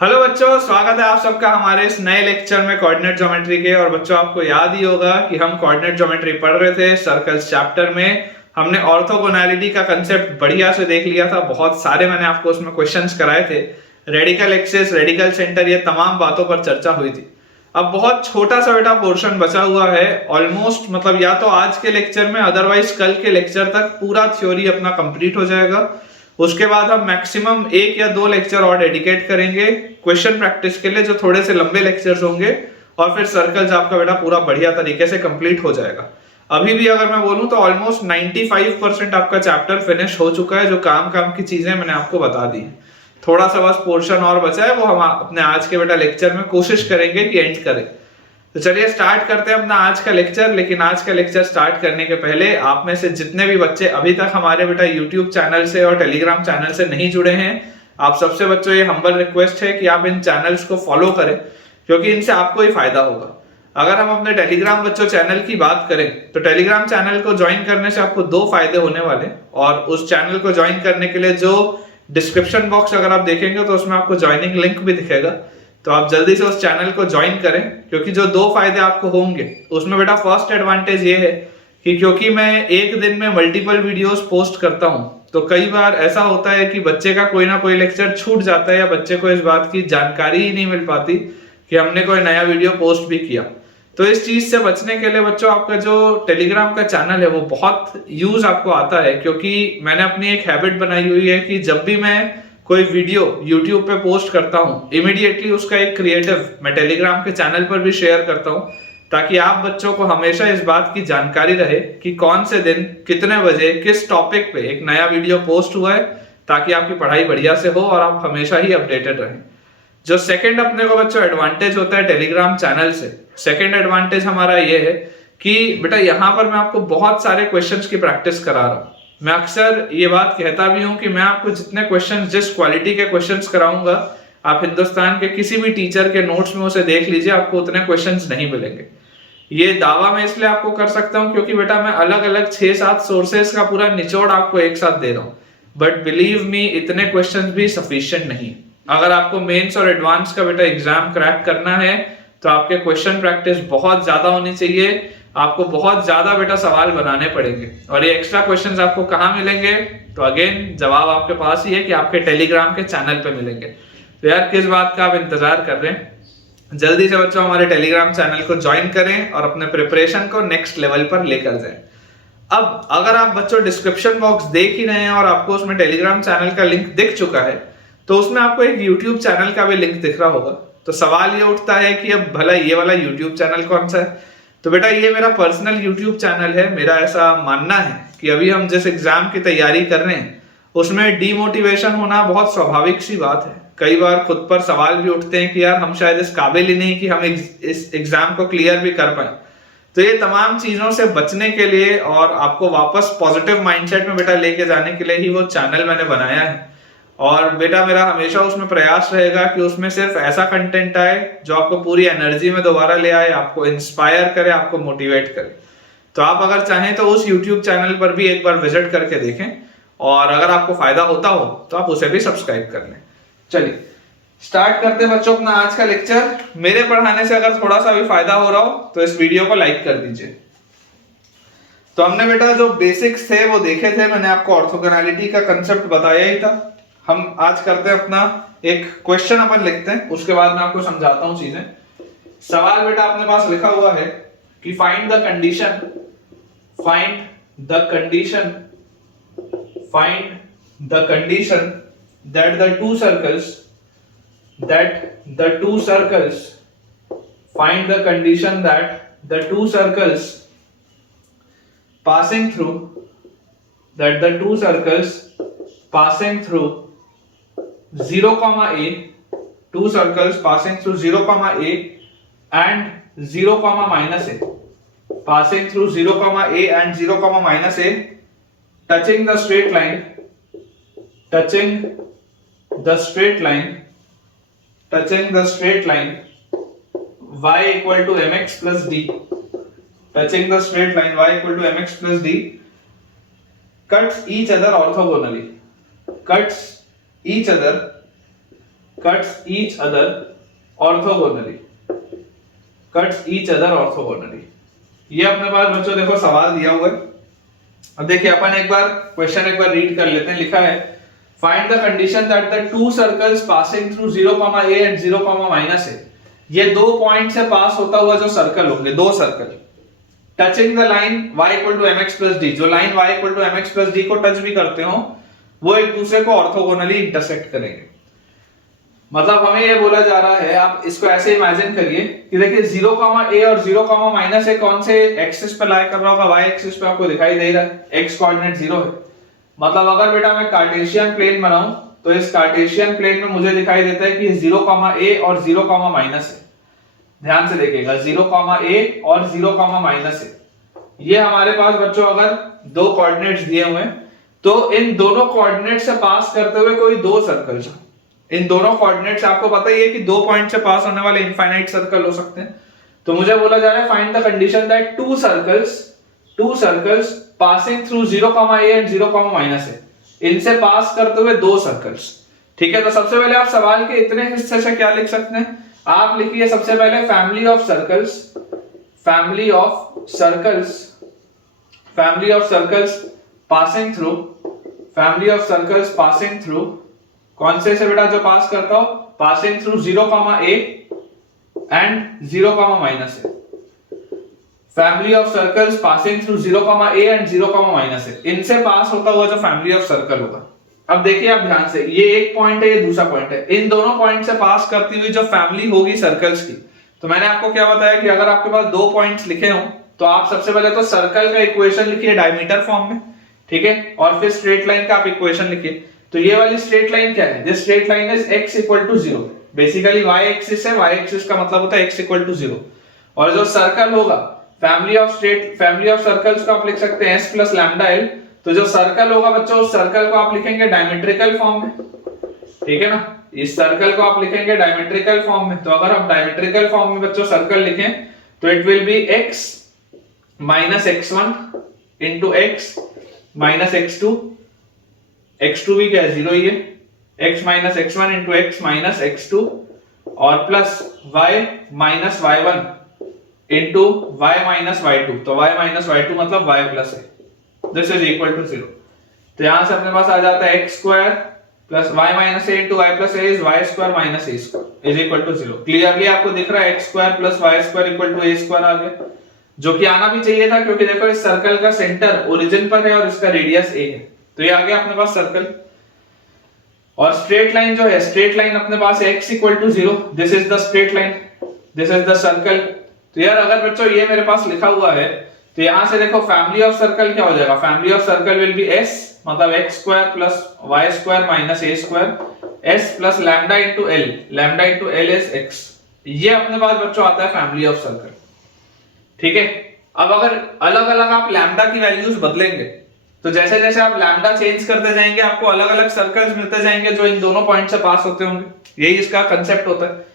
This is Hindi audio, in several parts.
हेलो बच्चों, स्वागत है आप सबका हमारे इस नए लेक्चर में कोऑर्डिनेट ज्योमेट्री के। और बच्चों, आपको याद ही होगा कि हम कोऑर्डिनेट ज्योमेट्री पढ़ रहे थे सर्कल्स चैप्टर में। हमने ऑर्थोगोनैलिटी का कंसेप्ट बढ़िया से देख लिया था, बहुत सारे मैंने आपको उसमें क्वेश्चंस कराए थे। रेडिकल एक्सिस, रेडिकल सेंटर, ये तमाम बातों पर चर्चा हुई थी। अब बहुत छोटा सा बेटा पोर्शन बचा हुआ है ऑलमोस्ट, मतलब या तो आज के लेक्चर में, अदरवाइज कल के लेक्चर तक पूरा थ्योरी अपना कंप्लीट हो जाएगा। उसके बाद हम मैक्सिमम 1 या 2 लेक्चर और डेडिकेट करेंगे क्वेश्चन प्रैक्टिस के लिए, जो थोड़े से लंबे लेक्चर्स होंगे। और फिर सर्कल्स आपका बेटा पूरा बढ़िया तरीके से कंप्लीट हो जाएगा। अभी भी अगर मैं बोलूं तो ऑलमोस्ट 95% आपका चैप्टर फिनिश हो चुका है। जो काम की चीजें मैंने आपको बता दी, थोड़ा सा बस पोर्शन और बचा है, वो हम अपने आज के बेटा लेक्चर में कोशिश करेंगे कि एंड करें। तो चलिए स्टार्ट करते हैं अपना आज का लेक्चर। लेकिन आज का लेक्चर स्टार्ट करने के पहले आप में से जितने भी बच्चे अभी तक हमारे बेटा यूट्यूब चैनल से और टेलीग्राम चैनल से नहीं जुड़े हैं, आप सबसे बच्चों ये हम्बल रिक्वेस्ट है कि आप इन चैनल्स को फॉलो करें, क्योंकि इनसे आपको ही फायदा होगा। अगर हम अपने टेलीग्राम बच्चों चैनल की बात करें तो टेलीग्राम चैनल को ज्वाइन करने से आपको 2 फायदे होने वाले। और उस चैनल को ज्वाइन करने के लिए जो डिस्क्रिप्शन बॉक्स अगर आप देखेंगे तो उसमें आपको ज्वाइनिंग लिंक भी दिखेगा। तो आप जल्दी से उस चैनल को ज्वाइन करें, क्योंकि जो 2 फायदे आपको होंगे उसमें बेटा फर्स्ट एडवांटेज ये है कि क्योंकि मैं एक दिन में मल्टीपल वीडियोस पोस्ट करता हूं, तो कई बार ऐसा होता है कि बच्चे का कोई ना कोई लेक्चर छूट जाता है, या बच्चे को इस बात की जानकारी ही नहीं मिल पाती कि हमने कोई नया वीडियो पोस्ट भी किया। तो इस चीज से बचने के लिए बच्चों, आपका जो टेलीग्राम का चैनल है वो बहुत यूज आपको आता है, क्योंकि मैंने अपनी एक हैबिट बनाई हुई है कि जब भी मैं कोई वीडियो YouTube पे पोस्ट करता हूँ, इमीडिएटली उसका एक क्रिएटिव मैं टेलीग्राम के चैनल पर भी शेयर करता हूँ, ताकि आप बच्चों को हमेशा इस बात की जानकारी रहे कि कौन से दिन कितने बजे किस टॉपिक पे एक नया वीडियो पोस्ट हुआ है, ताकि आपकी पढ़ाई बढ़िया से हो और आप हमेशा ही अपडेटेड रहें। जो सेकंड अपने को बच्चों एडवांटेज होता है टेलीग्राम चैनल से, सेकंड एडवांटेज हमारा ये है कि बेटा यहाँ पर मैं आपको बहुत सारे क्वेश्चंस की प्रैक्टिस करा रहा हूँ। मैं अक्सर ये बात कहता भी हूँ कि मैं आपको जितने क्वेश्चंस, जिस क्वालिटी के क्वेश्चंस कराऊंगा, आप हिंदुस्तान के किसी भी टीचर के नोट्स में उसे देख लीजिए, आपको उतने क्वेश्चंस नहीं मिलेंगे। ये दावा मैं इसलिए आपको कर सकता हूँ क्योंकि बेटा मैं अलग अलग 6-7 सोर्सेस का पूरा निचोड़ आपको एक साथ दे रहा हूँ। बट बिलीव मी, इतने क्वेश्चंस भी सफिशिएंट नहीं। अगर आपको मेंस और एडवांस का बेटा एग्जाम क्रैक करना है तो आपके क्वेश्चन प्रैक्टिस बहुत ज्यादा होनी चाहिए। आपको बहुत ज्यादा बेटा सवाल बनाने पड़ेंगे। और ये एक्स्ट्रा क्वेश्चंस आपको कहाँ मिलेंगे? तो अगेन जवाब आपके पास ही है कि आपके टेलीग्राम के चैनल पे मिलेंगे। तो यार किस बात का आप इंतजार कर रहे हैं? जल्दी से बच्चों हमारे टेलीग्राम चैनल को ज्वाइन करें और अपने प्रिपरेशन को नेक्स्ट लेवल पर लेकर जाएं। अब अगर आप बच्चों डिस्क्रिप्शन बॉक्स देख ही रहे हैं और आपको उसमें टेलीग्राम चैनल का लिंक दिख चुका है, तो उसमें आपको एक यूट्यूब चैनल का भी लिंक दिख रहा होगा। तो सवाल ये उठता है कि अब भला ये वाला यूट्यूब चैनल कौन सा है? तो बेटा ये मेरा पर्सनल यूट्यूब चैनल है। मेरा ऐसा मानना है कि अभी हम जिस एग्जाम की तैयारी कर रहे हैं उसमें डीमोटिवेशन होना बहुत स्वाभाविक सी बात है। कई बार खुद पर सवाल भी उठते हैं कि यार हम शायद इस काबिल ही नहीं कि हम इस एग्जाम को क्लियर भी कर पाए। तो ये तमाम चीजों से बचने के लिए और आपको वापस पॉजिटिव माइंडसेट में बेटा लेके जाने के लिए ही वो चैनल मैंने बनाया है। और बेटा मेरा हमेशा उसमें प्रयास रहेगा कि उसमें सिर्फ ऐसा कंटेंट आए जो आपको पूरी एनर्जी में दोबारा ले आए, आपको इंस्पायर करे, आपको मोटिवेट करे। तो आप अगर चाहें तो उस यूट्यूब चैनल पर भी एक बार विजिट करके देखें, और अगर आपको फायदा होता हो तो आप उसे भी सब्सक्राइब कर लें। चलिए स्टार्ट करते हैं बच्चों अपना आज का लेक्चर। मेरे पढ़ाने से अगर थोड़ा सा भी फायदा हो रहा हो तो इस वीडियो को लाइक कर दीजिए। तो हमने बेटा जो बेसिक्स थे वो देखे थे, मैंने आपको ऑर्थोगोनैलिटी का कंसेप्ट बताया ही था। हम आज करते हैं अपना एक क्वेश्चन अपन लिखते हैं, उसके बाद मैं आपको समझाता हूं चीजें। सवाल बेटा अपने पास लिखा हुआ है कि find the condition, find the condition, find the condition that the two circles, find the condition that the two circles passing through, that the two circles passing through 0 comma a, two circles passing through 0 comma a and 0 comma minus a, passing through 0 comma a and 0 comma minus a, touching the straight line, touching the straight line y equal to mx plus d, touching the straight line y equal to mx plus d, cuts each other orthogonally, cuts each other cuts each other orthogonally, cuts each other orthogonally. ये अपने पास बच्चों देखो सवाल दिया हुआ है। अब देखिए अपन एक बार क्वेश्चन एक बार रीड कर लेते हैं। लिखा है find the condition that the two circles passing through 0, a and 0, -a, ये दो पॉइंट से पास होता हुआ जो सर्कल होंगे, दो circle touching the line y = mx + d, जो लाइन y = mx + d को टच भी करते हो वो एक दूसरे को ऑर्थोगोनली इंटरसेक्ट करेंगे। मतलब हमें ये बोला जा रहा है, आप इसको ऐसे इमेजिन करिए कि देखिए 0, a और 0, -a कौन से एक्सिस पे लाई कर रहा होगा, y एक्सिस पे आपको दिखाई दे रहा है, x कोऑर्डिनेट 0 है। मतलब अगर बेटा मैं कार्टेशियन प्लेन बनाऊं तो इस कार्टेशियन प्लेन में मुझे दिखाई देता है कि 0, a और 0, है। ध्यान से देखिएगा 0, a और 0, -a, ये हमारे पास बच्चों अगर दो कोऑर्डिनेट्स दिए हुए हैं तो इन दोनों कोऑर्डिनेट से पास करते हुए कोई दो सर्कल्स, इन दोनों कोऑर्डिनेट्स आपको पता ही है कि दो पॉइंट से पास होने वाले इनफाइनाइट सर्कल हो सकते हैं। तो मुझे बोला जा रहा है find the condition that to circles passing through 0, a and 0, -a, इनसे पास करते हुए दो सर्कल्स। ठीक है, तो सबसे पहले आप सवाल के इतने हिस्से से क्या लिख सकते हैं, आप लिखिए सबसे पहले family of circles passing through कौन से बेटा जो पास करता हो, passing through 0, a and 0, -a, family of circles passing through 0, a and 0, -a, इनसे पास होता हुआ जो फैमिली ऑफ सर्कल होगा। अब देखिए आप ध्यान से, ये एक पॉइंट है, ये दूसरा पॉइंट है, इन दोनों पॉइंट से पास करती हुई जो फैमिली होगी सर्कल्स की, तो मैंने आपको क्या बताया कि अगर आपके पास दो पॉइंट्स लिखे हो तो आप सबसे पहले तो सर्कल का इक्वेशन लिखिए डायमीटर फॉर्म में, ठीक है, और फिर स्ट्रेट लाइन का आप इक्वेशन लिखिए। तो ये वाली स्ट्रेट लाइन क्या है, this straight line is x = 0, basically y axis है, y एक्सिस का मतलब होता है x = 0, और जो सर्कल होगा फैमिली ऑफ सर्कल्स को आप लिख सकते हैं s + λl। तो जो सर्कल होगा बच्चों उस सर्कल को आप लिखेंगे डायमेट्रिकल फॉर्म में, ठीक है ना, इस सर्कल को आप लिखेंगे डायमेट्रिकल फॉर्म में। तो अगर आप डायमेट्रिकल फॉर्म में बच्चों सर्कल लिखें तो it will be x - x1 * x - x2, x2 भी क्या है 0 ही है, x - x1 * x - x2 और plus y - y1 * y - y2, तो y - y2 मतलब y प्लस है, दिस इज इक्वल टू 0। तो यहां से अपने पास आ जाता है x² plus y - a * y + a is y² - a² is equal to 0। Clearly आपको दिख रहा है x² + y² = a² आ गया, जो कि आना भी चाहिए था क्योंकि देखो इस सर्कल का सेंटर ओरिजिन पर है और इसका रेडियस a है, तो ये आ गया अपने पास सर्कल। और स्ट्रेट लाइन जो है, स्ट्रेट लाइन अपने पास है x = 0, this is the straight line, this is the circle. तो यार अगर बच्चों ये मेरे पास लिखा हुआ है तो यहां से देखो फैमिली ऑफ सर्कल क्या हो जाएगा, family of circle will be s मतलब x² + y² - a² s + λ * l is x। ये अपने पास बच्चों आता है फैमिली ऑफ सर्कल, ठीक है। अब अगर अलग अलग आप लैम्डा की वैल्यूज बदलेंगे तो जैसे जैसे आप लैम्डा चेंज करते जाएंगे आपको अलग अलग सर्कल्स मिलते जाएंगे जो इन दोनों पॉइंट से पास होते होंगे, यही इसका कंसेप्ट होता है।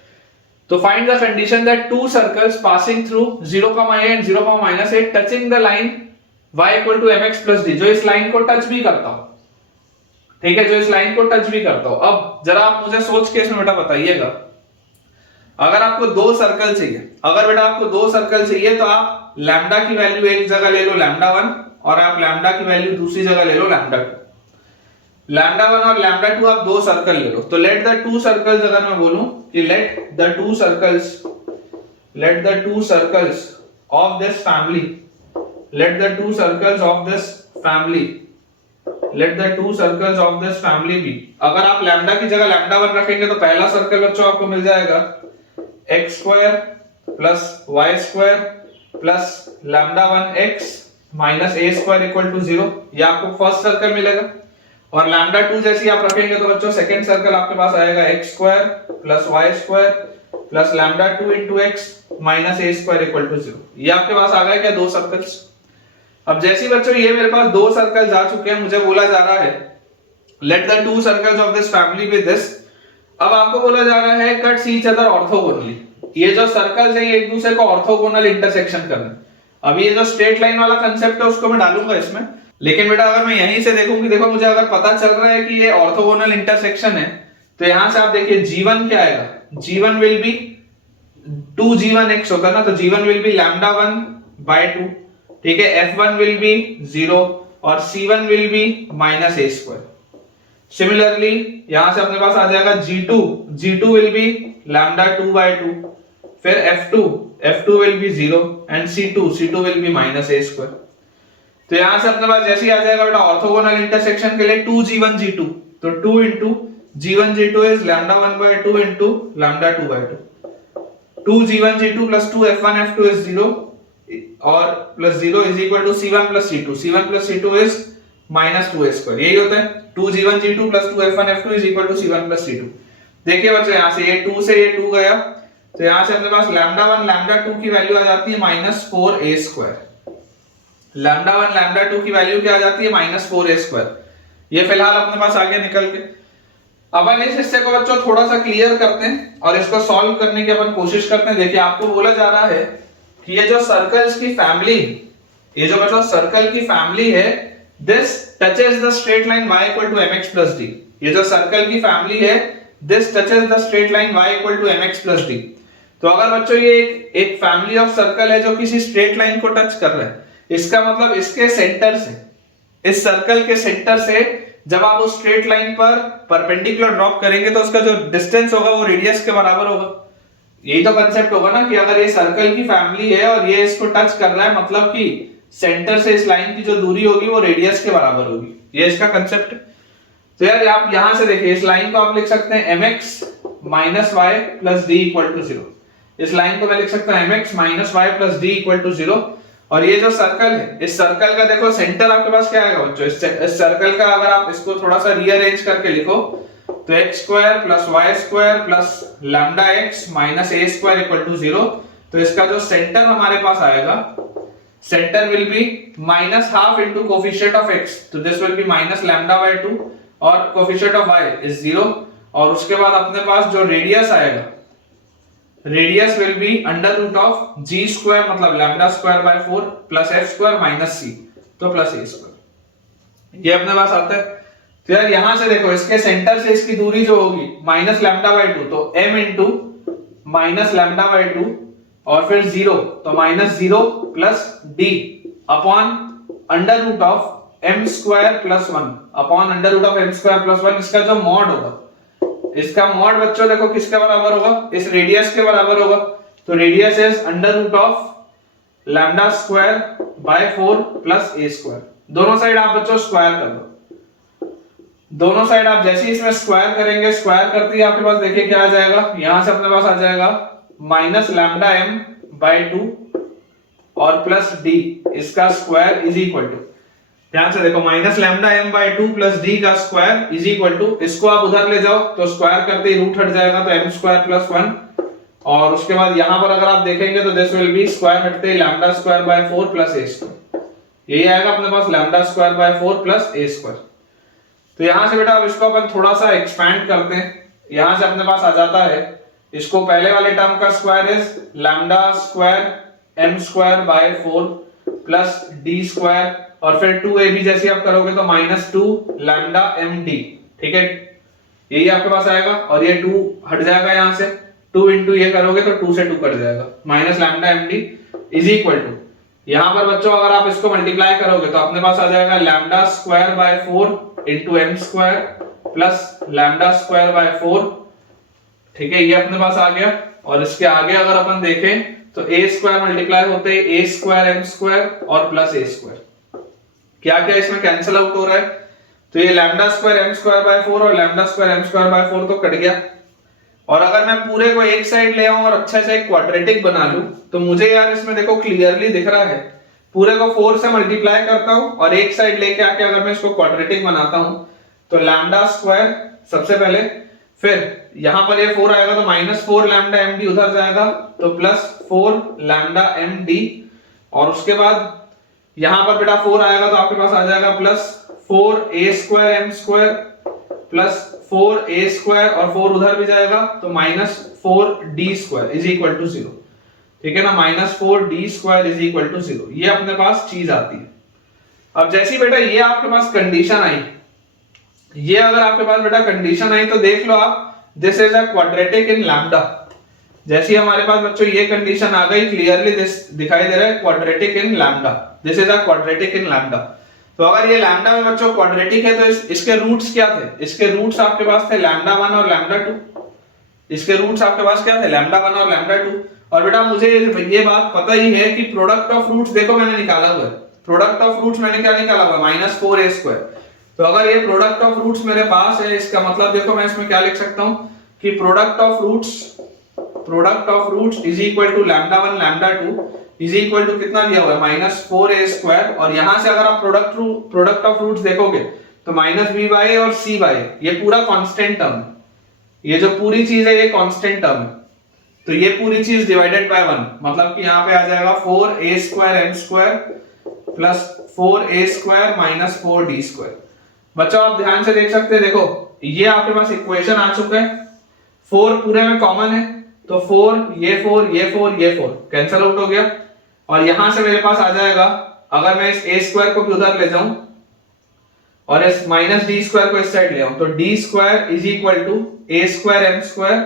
तो find the condition that to circles passing through 0, a and 0, -a touching the line y = mx + d, जो इस लाइन को टच भी करता हो, ठीक है, जो इस लाइन को टच भी करता हो। अब जरा आप मुझे सोच के इसमें बेटा बताइएगा, अगर आपको दो सर्कल चाहिए तो आप लैम्डा की वैल्यू एक जगह ले लो λ1 और आप लैम्डा की वैल्यू दूसरी जगह ले लो λ2। λ1 और λ2 आप दो सर्कल ले लो, तो लेट द टू सर्कल्स, अगर मैं बोलूं कि let the two circles of this family भी, अगर आप लैम्डा की जगह λ1 रखेंगे तो पहला सर्कल बच्चों आपको मिल जाएगा x² + y² + λ1x - a² = 0, ये आपको फर्स्ट सर्कल मिलेगा। और λ2 जैसी आप रखेंगे तो बच्चों सेकंड सर्कल आपके पास आएगा x² + y² + λ2 * x - a² = 0, ये आपके पास आ गया क्या दो सर्कल्स। अब जैसे बच्चों ये मेरे पास दो सर्कल्स आ चुके हैं, मुझे बोला जा रहा है let the two circles of this family with this. अब आपको बोला जा रहा है कट्स ईच अदर ऑर्थोगोनली, ये जो सर्कल्स है ये एक दूसरे को ऑर्थोगोनल इंटरसेक्शन कर रहे हैं। अब ये जो स्ट्रेट लाइन वाला कांसेप्ट है उसको मैं डालूंगा इसमें, लेकिन बेटा अगर मैं यहीं से देखूं कि देखो मुझे अगर पता चल रहा है कि ये ऑर्थोगोनल इंटरसेक्शन है तो यहां से आप देखिए G1 क्या आएगा, G1 विल बी 2G1x होता है ना, तो G1 will be lambda 1 bye 2, ठीक है। F1 विल बी 0 और C1 will be minus a square. Similarly यहां से अपने पास आ जाएगा G2 will be lambda 2 bye 2, फिर F2 will be 0 and C2 will be minus a square. तो यहां से अपने पास जैसे ही आ जाएगा बेटा ऑर्थोगोनल इंटरसेक्शन के लिए 2G1 G2, तो 2 into G1 G2 is lambda 1 by 2 into lambda 2 by 2, 2G1 G2 plus 2 F1 F2 is 0 और plus 0 is equal to C1 plus C2 is minus 2a square, यही होता है 2G1 G2 plus 2 F1 F2 is equal to C1 plus C2। देखिए बच्चों यहां से ये 2 से ये 2 गया, तो यहां से अपने पास लैम्डा 1 लैम्डा 2 की वैल्यू आ जाती है minus 4a square. Lambda 1 lambda 2 की वैल्यू क्या आ जाती है माइनस 4a स्क्वायर। ये फिलहाल अपने पास आ गया निकल के। अपन इस हिस्से को बच्चों थोड़ा सा क्लियर करते हैं और इसको सॉल्व करने की अपन कोशिश करते हैं। देखिए आपको बोला जा रहा है कि ये जो सर्कल्स की फैमिली, ये जो मतलब सर्कल की फैमिली है, this touches the straight line y equal to mx plus d। ये जो सर्कल की फैमिली है, this touches the straight line y equal to mx plus d। तो अगर बच्चों ये एक फैमिली ऑफ सर्कल है जो किसी स्ट्रेट लाइन को टच कर रहा है, इसका मतलब इसके सेंटर से, इस सर्कल के सेंटर से जब आप उस स्ट्रेट लाइन पर परपेंडिकुलर ड्रॉप करेंगे तो उसका जो डिस्टेंस होगा वो रेडियस के बराबर होगा। यही तो कंसेप्ट होगा ना कि अगर ये सर्कल की फैमिली है और ये इसको टच कर रहा है, मतलब कि सेंटर से इस लाइन की जो दूरी होगी वो रेडियस के बराबर होगी, ये इसका कंसेप्ट है। तो यार आप यहां से देखिए, इस लाइन को आप लिख सकते हैं mx minus y plus d equal to 0। इस लाइन को मैं लिख सकता हूं mx minus y plus d equal to 0। और ये जो सर्कल है, इस सर्कल का देखो सेंटर आपके पास क्या आएगा बच्चों, इस सर्कल का अगर आप इसको थोड़ा सा रीअरेंज करके लिखो तो x square plus y square plus lambda x minus a square equal to 0। तो इसका जो सेंटर हमारे पास आएगा, centre will be minus half into coefficient of x, तो this will be minus lambda by 2 और कोएफिशिएंट ऑफ y इज 0। और उसके बाद अपने पास जो रेडियस आएगा, radius will be under root of g square मतलब lambda square by 4 plus f square minus c, तो प्लस a स्क्वायर, ये अपने पास आता है। तो यार यहां से देखो इसके सेंटर से इसकी दूरी जो होगी माइनस लैम्डा बाय 2, तो m into minus lambda by 2 और फिर 0, तो minus 0 plus d upon under root of m square plus 1 upon under root of m square plus 1। इसका जो मॉड होगा, इसका मॉड बच्चों देखो किसके बराबर होगा, इस रेडियस के बराबर होगा। तो radius is under root of lambda square by 4 plus a square. दोनों साइड आप बच्चों स्क्वायर कर दो, दोनों साइड आप जैसे ही इसमें स्क्वायर करेंगे, स्क्वायर करते ही आपके पास देखिए क्या आ जाएगा, यहां से अपने पास आ जाएगा माइनस लैम्डा m बाय 2 और प्लस d, इसका स्क्वायर इज इक्वल टू, ध्यान से देखो minus lambda m by 2 plus d का स्क्वायर इज इक्वल टू, इसको आप उधर ले जाओ तो स्क्वायर करते ही रूट हट जाएगा, तो m स्क्वायर प्लस 1 और उसके बाद यहां पर अगर आप देखेंगे तो दिस विल बी स्क्वायर हटते ही lambda square by 4 plus a square, यही आएगा अपने पास lambda square by 4 plus a square. तो यहां से बेटा अब इसको अपन थोड़ा सा एक्सपैंड करते हैं, यहां से अपने पास आ जाता है, इसको पहले वाले टर्म का square is lambda square m square by 4 plus d square और फिर 2ab जैसे आप करोगे तो माइनस 2 लैम्डा md, ठीक है, यही आपके पास आएगा। और ये 2 हट जाएगा यहां से, 2 इंटू ये करोगे तो 2 से 2 कट जाएगा, minus lambda md is equal to, यहां पर बच्चों अगर आप इसको मल्टीप्लाई करोगे तो अपने पास आ जाएगा lambda square by 4 into m square plus lambda square by 4, ठीक है, ये अपने पास आ गया। और इसके आगे अगर अपन देखें तो a स्क्वायर मल्टीप्लाई होते ही a स्क्वायर m स्क्वायर और प्लस a स्क्वायर, क्या क्या इसमें कैंसिल आउट हो रहा है, तो ये lambda square m square by 4 और lambda square m square by 4 तो कट गया। और अगर मैं पूरे को एक साइड ले आऊं और अच्छे से एक क्वाड्रेटिक बना लूं तो मुझे यार इसमें देखो क्लियरली दिख रहा है, पूरे को 4 से मल्टीप्लाई करता हूं और एक साइड लेके आके अगर मैं इसको क्वाड्रेटिक बनाता हूं तो लैम्डा स्क्वायर सबसे पहले, फिर यहां पर ये 4 आएगा तो माइनस 4 लैम्डा md उधर जाएगा तो प्लस 4 लैम्डा md और उसके बाद यहां पर बेटा 4 आएगा तो आपके पास आ जाएगा plus 4a square m square plus 4a square और 4 उधर भी जाएगा तो minus 4d square is equal to 0, ठीक है ना, minus 4d square is equal to 0, ये अपने पास चीज आती है। अब जैसी बेटा ये आपके पास कंडीशन आई, ये अगर आपके पास बेटा कंडीशन आई तो देख लो आप, this is a quadratic in lambda. जैसे हमारे पास बच्चों ये कंडीशन आ गई, क्लियरली दिखाई दे रहा है quadratic in lambda, this is a quadratic in lambda. तो अगर ये लैम्डा में बच्चों क्वाड्रेटिक है तो इसके रूट्स क्या थे? इसके रूट्स आपके पास थे लैम्डा 1 और लैम्डा 2। इसके रूट्स आपके पास क्या थे? लैम्डा 1 और लैम्डा 2। और बेटा मुझे ये बात पता ही है कि प्रोडक्ट ऑफ रूट्स देखो मैंने निकाला हुआ है, प्रोडक्ट ऑफ रूट्स मैंने क्या निकाला हुआ है? -4a²। तो अगर ये प्रोडक्ट ऑफ रूट्स मेरे पास है, इसका मतलब देखो मैं इसमें क्या लिख सकता हूं कि product of roots is equal to lambda 1 lambda 2 is equal to कितना दिया हुआ है? -4a²। और यहां से अगर आप प्रोडक्ट ऑफ रूट्स देखोगे तो -b/a और c/a, ये पूरा कांस्टेंट टर्म है, ये जो पूरी चीज है ये कांस्टेंट टर्म है। तो ये पूरी चीज डिवाइडेड बाय 1, मतलब कि यहाँ पे आ जाएगा 4a² प्लस 4a² - 4d²। बच्चों आप ध्यान से देख सकते हैं, देखो ये आपके पास इक्वेशन आ चुका है, 4 पूरे में कॉमन है तो 4 ये 4 ये 4 ये 4 कैंसिल आउट हो गया। और यहां से मेरे पास आ जाएगा, अगर मैं इस a² को भी उधर ले जाऊं और इस -d² को इस साइड ले आऊं तो d² is equal to a²m²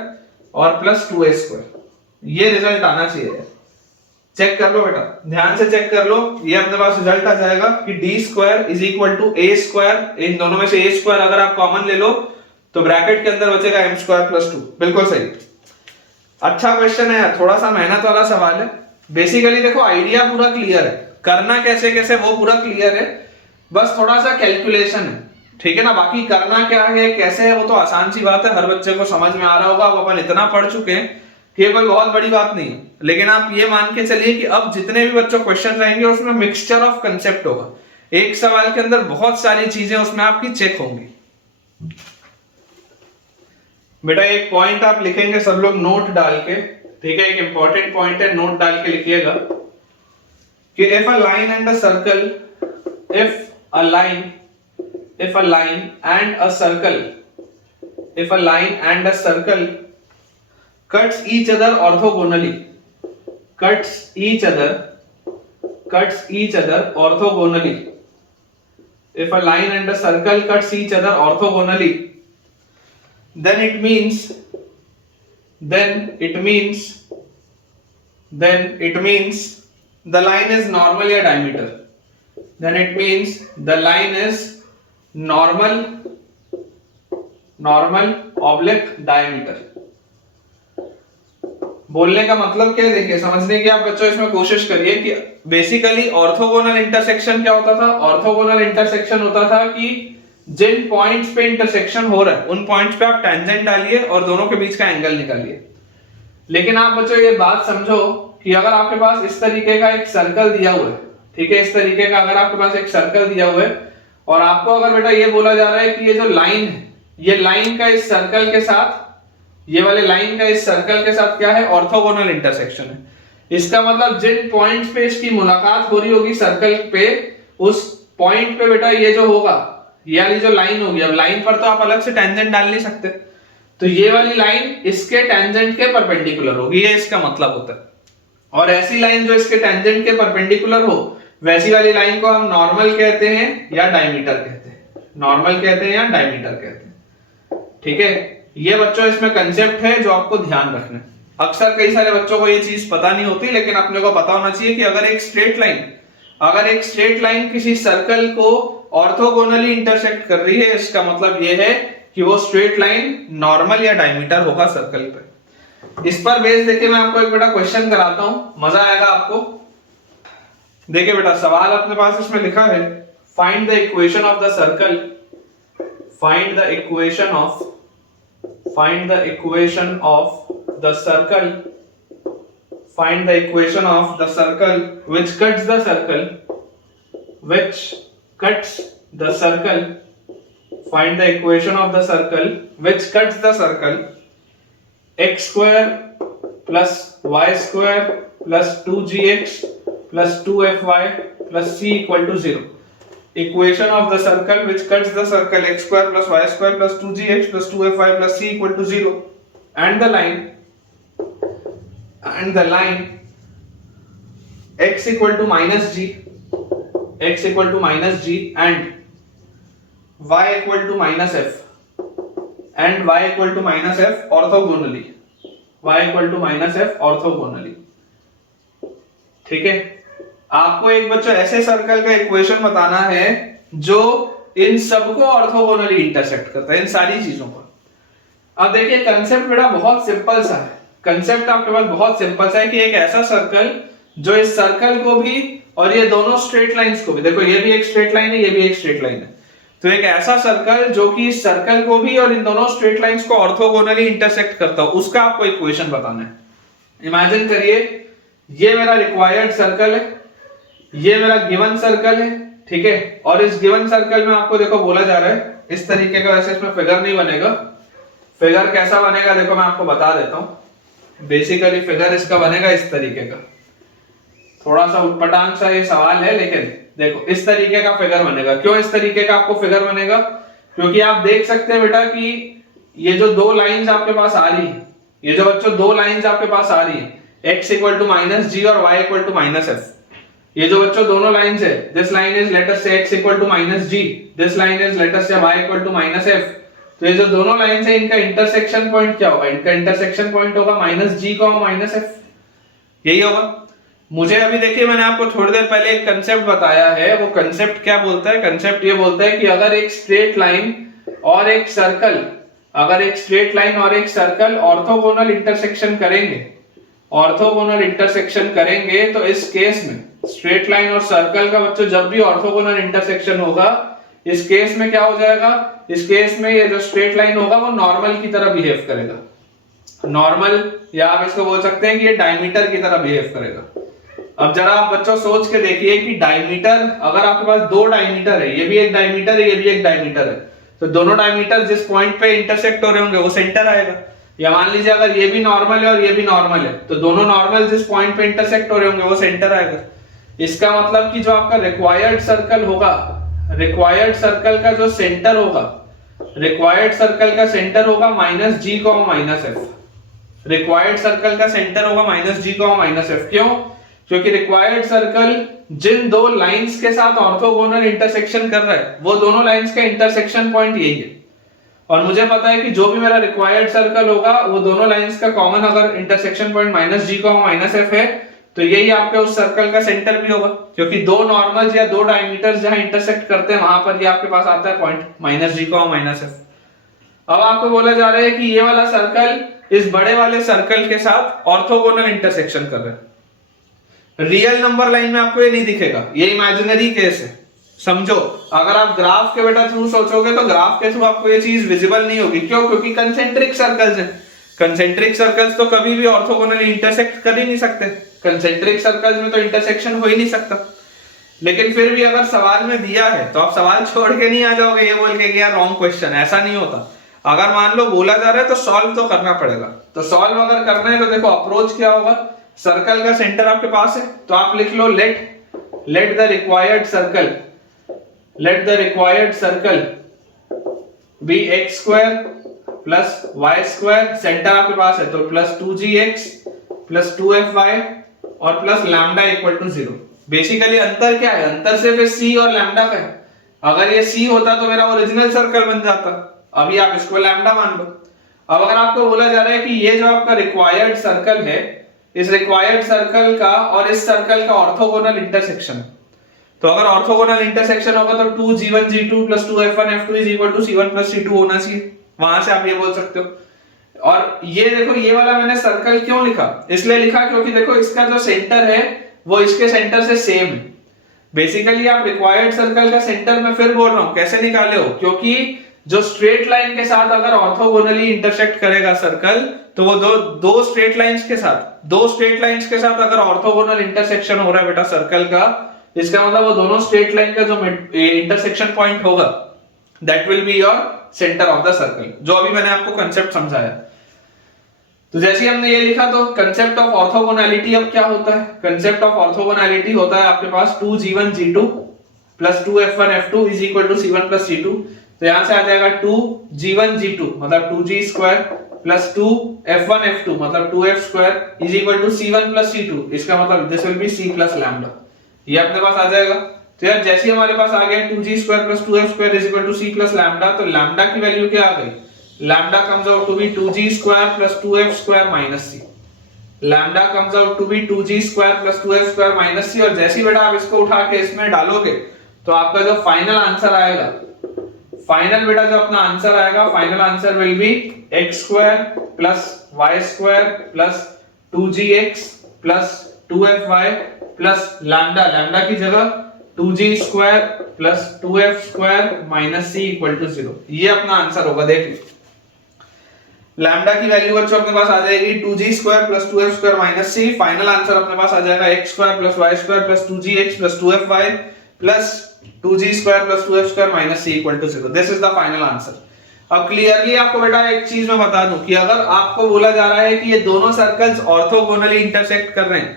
और प्लस 2a²। ये रिजल्ट आना चाहिए, चेक कर लो बेटा, ध्यान से चेक कर लो, ये अपने पास रिजल्ट आ जाएगा कि d² is equal to a², इन दोनों में से a² अगर आप कॉमन ले लो तो ब्रैकेट के अंदर बचेगा m² प्लस 2। बिल्कुल सही, अच्छा क्वेश्चन है, थोड़ा सा मेहनत वाला सवाल है। बेसिकली देखो आइडिया पूरा क्लियर है, करना कैसे कैसे वो पूरा क्लियर है, बस थोड़ा सा कैलकुलेशन है, ठीक है ना। बाकी करना क्या है कैसे है वो तो आसान सी बात है, हर बच्चे को समझ में आ रहा होगा, वो अपन इतना पढ़ चुके हैं कि ये कोई बहुत बड़ी बात नहीं है। लेकिन आप ये मान के चलिए कि अब जितने भी बच्चों क्वेश्चन रहेंगे उसमें मिक्सचर ऑफ कंसेप्ट होगा, एक सवाल के अंदर बहुत सारी चीजें उसमें आपकी चेक होंगी। बेटा एक पॉइंट आप लिखेंगे सब लोग नोट डाल के, ठीक है, एक इंपॉर्टेंट पॉइंट है, नोट डाल के लिखिएगा कि if a line and a circle, if a line and a circle, if a line and a circle cuts each other orthogonally, cuts each other orthogonally, if a line and a circle cuts each other orthogonally, then it means the line is normal या diameter, then it means the line is normal oblique diameter. बोलने का मतलब क्या है, देखिए समझने की आप बच्चों इसमें कोशिश करिए कि बेसिकली ऑर्थोगोनल इंटरसेक्शन क्या होता था? ऑर्थोगोनल इंटरसेक्शन होता था कि जिन पॉइंट्स पे इंटरसेक्शन हो रहा है उन पॉइंट्स पे आप टेंजेंट डालिए और दोनों के बीच का एंगल निकालिए। लेकिन आप बच्चों ये बात समझो कि अगर आपके पास इस तरीके का एक सर्कल दिया हुआ है, ठीक है, इस तरीके का अगर आपके पास एक सर्कल दिया हुआ है और आपको अगर बेटा ये बोला जा रहा है कि ये जो लाइन है, ये लाइन का इस सर्कल के साथ, ये वाले लाइन का इस सर्कल के साथ क्या है? ऑर्थोगोनल इंटरसेक्शन है। इसका मतलब जिन पॉइंट्स पे इसकी मुलाकात हो रही होगी सर्कल पे, उस पॉइंट पे बेटा ये जो होगा, ये वाली जो लाइन होगी, अब लाइन पर तो आप अलग से टेंजेंट डाल नहीं सकते, तो ये वाली लाइन इसके टेंजेंट के परपेंडिकुलर होगी, ये इसका मतलब होता है। और ऐसी लाइन जो इसके टेंजेंट के परपेंडिकुलर हो, वैसी वाली लाइन को हम नॉर्मल कहते हैं या डायमीटर कहते हैं, नॉर्मल कहते हैं या डायमीटर कहते हैं, ठीक है। ये बच्चों इसमें कंसेप्ट है जो आपको ध्यान रखना है। अक्सर कई सारे बच्चों को ये चीज पता नहीं होती, लेकिन अपने को पता होना चाहिए कि अगर एक स्ट्रेट लाइन किसी सर्कल को ऑर्थोगोनली इंटरसेक्ट कर रही है, इसका मतलब ये है कि वो स्ट्रेट लाइन नॉर्मल या डायमीटर होगा सर्कल पे। इस पर बेस देखिए मैं आपको एक बेटा क्वेश्चन कराता हूं, मजा आएगा आपको। देखिए बेटा सवाल अपने पास इसमें लिखा है, find the equation of the circle, find the equation of the circle which cuts the circle, find the equation of the circle which cuts the circle x² plus y² plus 2gx plus 2fy plus c equal to 0। equation of the circle which cuts the circle x² plus y² plus 2gx plus 2fy plus c equal to 0, and the line x equal to minus g and y equal to minus f and y equal to minus f orthogonally, y equal to minus f orthogonally. ठीक है, आपको एक बच्चों ऐसे सर्कल का इक्वेशन बताना है जो इन सबको ऑर्थोगोनली इंटरसेक्ट करता है, इन सारी चीजों को। अब देखिए कंसेप्ट बेटा बहुत सिंपल सा है, कंसेप्ट आपके पास बहुत सिंपल सा है कि एक ऐसा सर्कल जो इस सर्कल को भी और ये दोनों स्ट्रेट लाइंस को भी, देखो ये भी एक स्ट्रेट लाइन है, ये भी एक स्ट्रेट लाइन है, तो एक ऐसा सर्कल जो कि इस सर्कल को भी और इन दोनों स्ट्रेट लाइंस को ऑर्थोगोनली इंटरसेक्ट करता हो, उसका आपको इक्वेशन बताना है। इमेजिन करिए ये मेरा रिक्वायर्ड सर्कल है, ये मेरा गिवन सर्कल है, ठीक है, और इस गिवन सर्कल में आपको देखो बोला जा रहा है इस तरीके का, वैसे इसमें फिगर नहीं बनेगा, फिगर कैसा बनेगा देखो मैं आपको बता देता हूं। बेसिकली फिगर इसका बनेगा इस तरीके का, थोड़ा सा उटपटांग सा ये सवाल है, लेकिन देखो इस तरीके का फिगर बनेगा। क्यों इस तरीके का आपको फिगर बनेगा? क्योंकि आप देख सकते हैं बेटा कि ये जो दो लाइंस आपके पास आ रही है, ये जो बच्चों दो लाइंस आपके पास आ रही है, x equal to minus g और y equal to minus f, ये जो बच्चों दोनों लाइंस है, this line is let us say x equal to minus g, this line is let us say y equal to minus f. तो ये जो दोनों लाइंस है इनका इंटरसेक्शन पॉइंट क्या होगा? इनका इंटरसेक्शन पॉइंट होगा माइनस जी का माइनस एफ, यही होगा। मुझे अभी देखिए मैंने आपको थोड़ी देर पहले एक कंसेप्ट बताया है, वो कंसेप्ट क्या बोलता है? कंसेप्ट ये बोलता है कि अगर एक स्ट्रेट लाइन और एक सर्कल, अगर एक स्ट्रेट लाइन और एक सर्कल ऑर्थोगोनल इंटरसेक्शन करेंगे, ऑर्थोगोनल इंटरसेक्शन करेंगे, तो इस केस में स्ट्रेट लाइन और सर्कल का बच्चों जब भी ऑर्थोगोनल इंटरसेक्शन होगा, इस केस में क्या हो जाएगा? इस केस में ये जो स्ट्रेट लाइन होगा वो नॉर्मल की तरह बिहेव करेगा, नॉर्मल, या आप इसको बोल सकते हैं कि ये डायमीटर की तरह बिहेव करेगा। अब जरा आप बच्चों सोच के देखिए कि डायमीटर, अगर आपके पास दो डायमीटर है, ये भी एक डायमीटर है, ये भी एक डायमीटर है, तो दोनों डायमीटर जिस पॉइंट पे इंटरसेक्ट हो रहे होंगे वो सेंटर आएगा। या मान लीजिए अगर ये भी नॉर्मल है और ये भी नॉर्मल है, तो दोनों नॉर्मल जिस पॉइंट पे इंटरसेक्ट हो रहे होंगे वो सेंटर आएगा। इसका मतलब कि जो आपका रिक्वायर्ड सर्कल होगा, रिक्वायर्ड सर्कल का जो सेंटर होगा, रिक्वायर्ड सर्कल का सेंटर होगा माइनस जी को माइनस एफ, रिक्वायर्ड सर्कल का सेंटर होगा माइनस जी को माइनस एफ। क्यों? क्योंकि रिक्वायर्ड सर्कल जिन दो लाइंस के साथ ऑर्थोगोनल इंटरसेक्शन कर रहा है, वो दोनों लाइंस का इंटरसेक्शन पॉइंट यही है। और मुझे पता है कि जो भी मेरा रिक्वायर्ड सर्कल होगा वो दोनों लाइंस का कॉमन अगर इंटरसेक्शन पॉइंट माइनस जी को माइनस एफ है, तो यही आपके उस सर्कल का सेंटर भी होगा, क्योंकि दो नॉर्मल्स या दो डायमीटर्स जहां इंटरसेक्ट करते हैं वहां पर ये आपके पास आता है पॉइंट माइनस जी को माइनस एफ। अब आपको बोला जा रहा है कि ये वाला सर्कल इस बड़े वाले सर्कल के साथ ऑर्थोगोनल इंटरसेक्शन कर रहा है। रियल नंबर लाइन में आपको ये नहीं दिखेगा, ये इमेजिनरी केस है, समझो। अगर आप ग्राफ के बेटा थ्रू सोचोगे तो ग्राफ के थ्रू आपको ये चीज विजिबल नहीं होगी। क्यों? क्योंकि कंसेंट्रिक सर्कल्स हैं, कंसेंट्रिक सर्कल्स तो कभी भी ऑर्थोगोनली इंटरसेक्ट कर ही नहीं सकते, कंसेंट्रिक सर्कल्स में तो इंटरसेक्शन हो ही नहीं सकता। लेकिन फिर भी अगर सवाल में दिया है तो आप सवाल छोड़ के नहीं आ जाओगे ये बोल के कि यार रॉन्ग क्वेश्चन, ऐसा नहीं होता। अगर मान लो बोला जा रहा है तो सॉल्व तो करना पड़ेगा। तो सॉल्व अगर करना है तो देखो अप्रोच क्या होगा, सर्कल का सेंटर आपके पास है तो आप लिख लो let the required circle, let the required circle be x square plus y square, centre आपके पास है तो प्लस 2gx प्लस 2fy और plus lambda equal to 0। Basically अंतर क्या है? अंतर सिर्फ c और लैम्डा का है। अगर ये c होता तो मेरा ओरिजिनल सर्कल बन जाता, अभी आप इसको लैम्डा मान लो। अब अगर आपको बोला जा रहा है कि ये जो आपका रिक्वायर्ड सर्कल है, इस रिक्वायर्ड सर्कल का और इस सर्कल का ऑर्थोगोनल इंटरसेक्शन, तो अगर ऑर्थोगोनल इंटरसेक्शन होगा तो 2g1 g2 plus 2f1 f2 is equal to c1 plus c2 होना चाहिए, वहां से आप ये बोल सकते हो। और ये देखो ये वाला मैंने सर्कल क्यों लिखा? इसलिए लिखा क्योंकि देखो इसका जो सेंटर है वो इसके सेंटर से सेम है। बेसिकली आप रिक्वायर्ड सर्कल का सेंटर में फिर बोल रहा हूं कैसे निकाले हो, क्योंकि जो स्ट्रेट लाइन के साथ अगर ऑर्थोगोनली इंटरसेक्ट करेगा सर्कल, तो वो दो स्ट्रेट लाइंस के साथ अगर ऑर्थोगोनल इंटरसेक्शन हो रहा है बेटा सर्कल का, इसका मतलब वो दोनों स्ट्रेट लाइन का जो इंटरसेक्शन पॉइंट होगा that will be your centre of the circle, जो अभी मैंने आपको कंसेप्ट समझाया। तो जैसे हमने ये लिखा तो कंसेप्ट ऑफ ऑर्थोगोनैलिटी अब क्या होता है? कंसेप्ट ऑफ ऑर्थोगोनैलिटी होता है आपके पास 2g1 g2 plus 2f1 f2 is equal to c1 plus c2। तो यहां से आ जाएगा 2g1 g2 मतलब 2g square plus 2f1 f2 मतलब 2f square is equal to c1 plus c2। इसका मतलब this will be c plus lambda, ये अपने पास आ जाएगा। तो यार जैसे ही हमारे पास आ गया 2g² + 2f² = c + लैम्डा, तो लैम्डा की वैल्यू क्या आ गई? Lambda comes out to be 2g² + 2f² - c। Lambda comes out to be 2g² + 2f² - c। और जैसे ही बेटा आप इसको उठा के इसमें डालोगे तो आपका जो फाइनल आंसर आएगा, फाइनल बेटा जो अपना आंसर आएगा, final answer will B x² + y² + 2gx + 2fy + lambda, lambda की जगह 2g² + 2f² - c = 0। ये अपना आंसर होगा। देख लैम्डा की वैल्यू बच्चों अपने पास आ जाएगी 2g² + 2f² - c। Final answer अपने पास आ जाएगा x² + y² + 2gx + 2fy + 2g² + 2f² - c = 0। This is the final answer. अब क्लियरली आपको बेटा एक चीज मैं बता दूं कि अगर आपको बोला जा रहा है कि ये दोनों सर्कल्स ऑर्थोगोनली इंटरसेक्ट कर रहे हैं,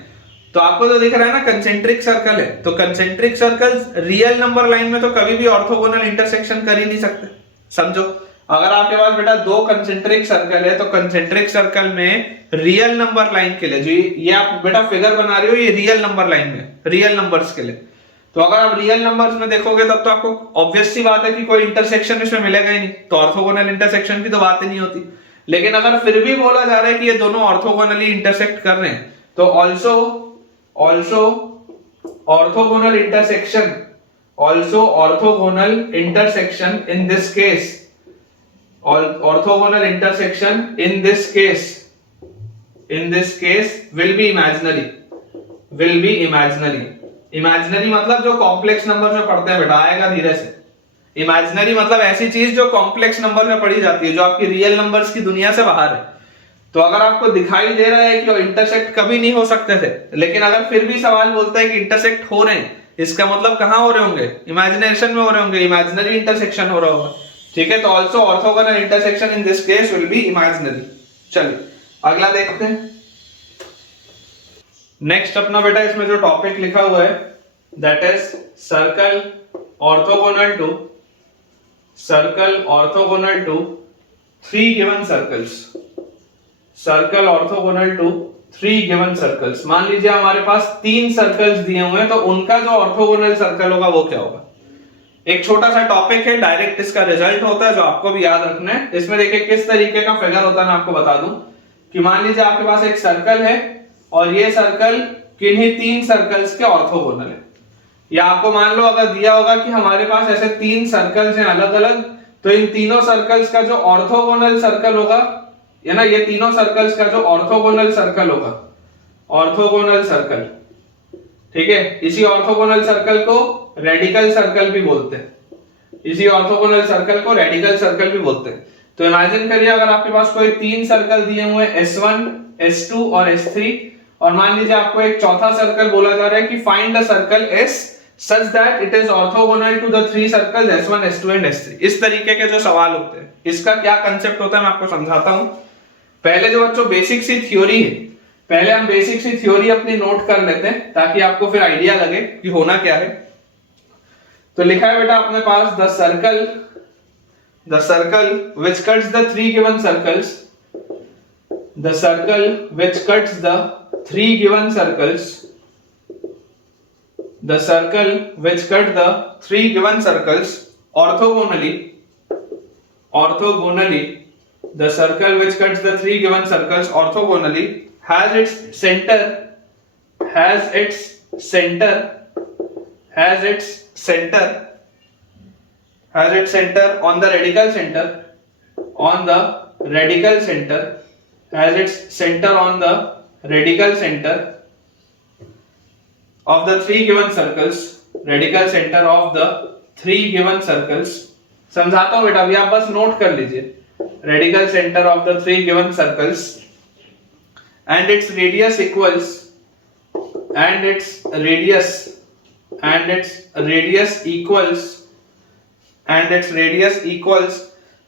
तो आपको तो दिख रहा है ना कंसेंट्रिक सर्कल है, तो concentric circles real number line में तो कभी भी ऑर्थोगोनल इंटरसेक्शन कर ही नहीं सकते। समझो, अगर आपके पास बेटा दो कंसेंट्रिक सर्कल है तो कंसेंट्रिक सर्कल में रियल नंबर लाइन के लिए जो ये आप बेटा फिगर बना रहे हो, ये रियल नंबर लाइन में रियल नंबर्स के लिए, तो अगर आप रियल नंबर्स में देखोगे तब तो आपको ऑब्वियस सी बात है कि कोई इंटरसेक्शन इसमें मिलेगा ही नहीं, तो ऑर्थोगोनल इंटरसेक्शन की तो बात ही नहीं होती। लेकिन अगर फिर भी बोला जा रहा है कि ये दोनों ऑर्थोगोनली इंटरसेक्ट कर रहे हैं, तो also orthogonal intersection in this case, orthogonal intersection in this case will be imaginary। Imaginary मतलब जो कॉम्प्लेक्स नंबर में पढ़ते हैं बेटा, आएगा धीरे से। इमेजिनरी मतलब ऐसी चीज जो कॉम्प्लेक्स नंबर में पढ़ी जाती है, जो आपकी रियल नंबर्स की दुनिया से बाहर है। तो अगर आपको दिखाई दे रहा है कि वो इंटरसेक्ट कभी नहीं हो सकते थे, लेकिन अगर फिर भी सवाल बोलता है कि इंटरसेक्ट हो रहे हैं, इसका मतलब कहां हो रहे होंगे? इमेजिनेशन में हो रहे होंगे, इमेजिनरी इंटरसेक्शन हो रहा होगा। ठीक है, तो also orthogonal intersection in this case will be imaginary. चलिए अगला देखते हैं। नेक्स्ट अपना बेटा इसमें जो टॉपिक लिखा हुआ है that is circle orthogonal to 3 given circles. Circle orthogonal to 3 given circles. मान लीजिए हमारे पास 3 सर्कल्स दिए हुए हैं, तो उनका जो ऑर्थोगोनल सर्कल होगा वो क्या होगा? एक छोटा सा टॉपिक है, डायरेक्ट इसका रिजल्ट होता है जो आपको भी याद रखना है। इसमें देखिए किस तरीके का फिगर होता है, मैं आपको बता दूं कि मान लीजिए आपके पास एक सर्कल है और ये सर्कल किन्हीं 3 सर्कल्स के ऑर्थोगोनल है। या आपको मान लो अगर दिया होगा कि हमारे पास ऐसे 3 सर्कल्स हैं अलग अलग, तो इन तीनों सर्कल्स का जो ऑर्थोगोनल सर्कल होगा, या ना ये तीनों सर्कल्स का जो ऑर्थोगोनल सर्कल होगा, ऑर्थोगोनल सर्कल, ठीक है, इसी ऑर्थोगोनल सर्कल को रेडिकल सर्कल भी बोलते हैं। इसी ऑर्थोगोनल सर्कल को रेडिकल सर्कल भी बोलते हैं। तो इमेजिन करिए अगर आपके पास कोई 3 सर्कल दिए हुए हैं S1, S2 और S3, और मान लीजिए आपको एक चौथा सर्कल बोला जा रहा है कि find the circle S such that it is orthogonal to the 3 circles S1, S2 and S3। इस तरीके के जो सवाल होते हैं, इसका क्या कंसेप्ट होता है मैं आपको समझाता हूं। पहले जो बच्चों बेसिक सी थ्योरी है, पहले हम बेसिक सी थ्योरी अपनी नोट कर लेते हैं ताकि आपको फिर आइडिया लगे कि होना क्या है। तो लिखा है बेटा अपने पास the circle which cuts the 3 given circles, the circle which cuts the 3 given circles, the circle which cut the 3 given circles orthogonally, the circle which cuts the 3 given circles orthogonally has its center on the radical center, has its center on the radical center of the 3 given circles, radical center of the 3 given circles। समझाता हूं बेटा, अभी आप बस नोट कर लीजिए। radical center of the 3 given circles and its radius equals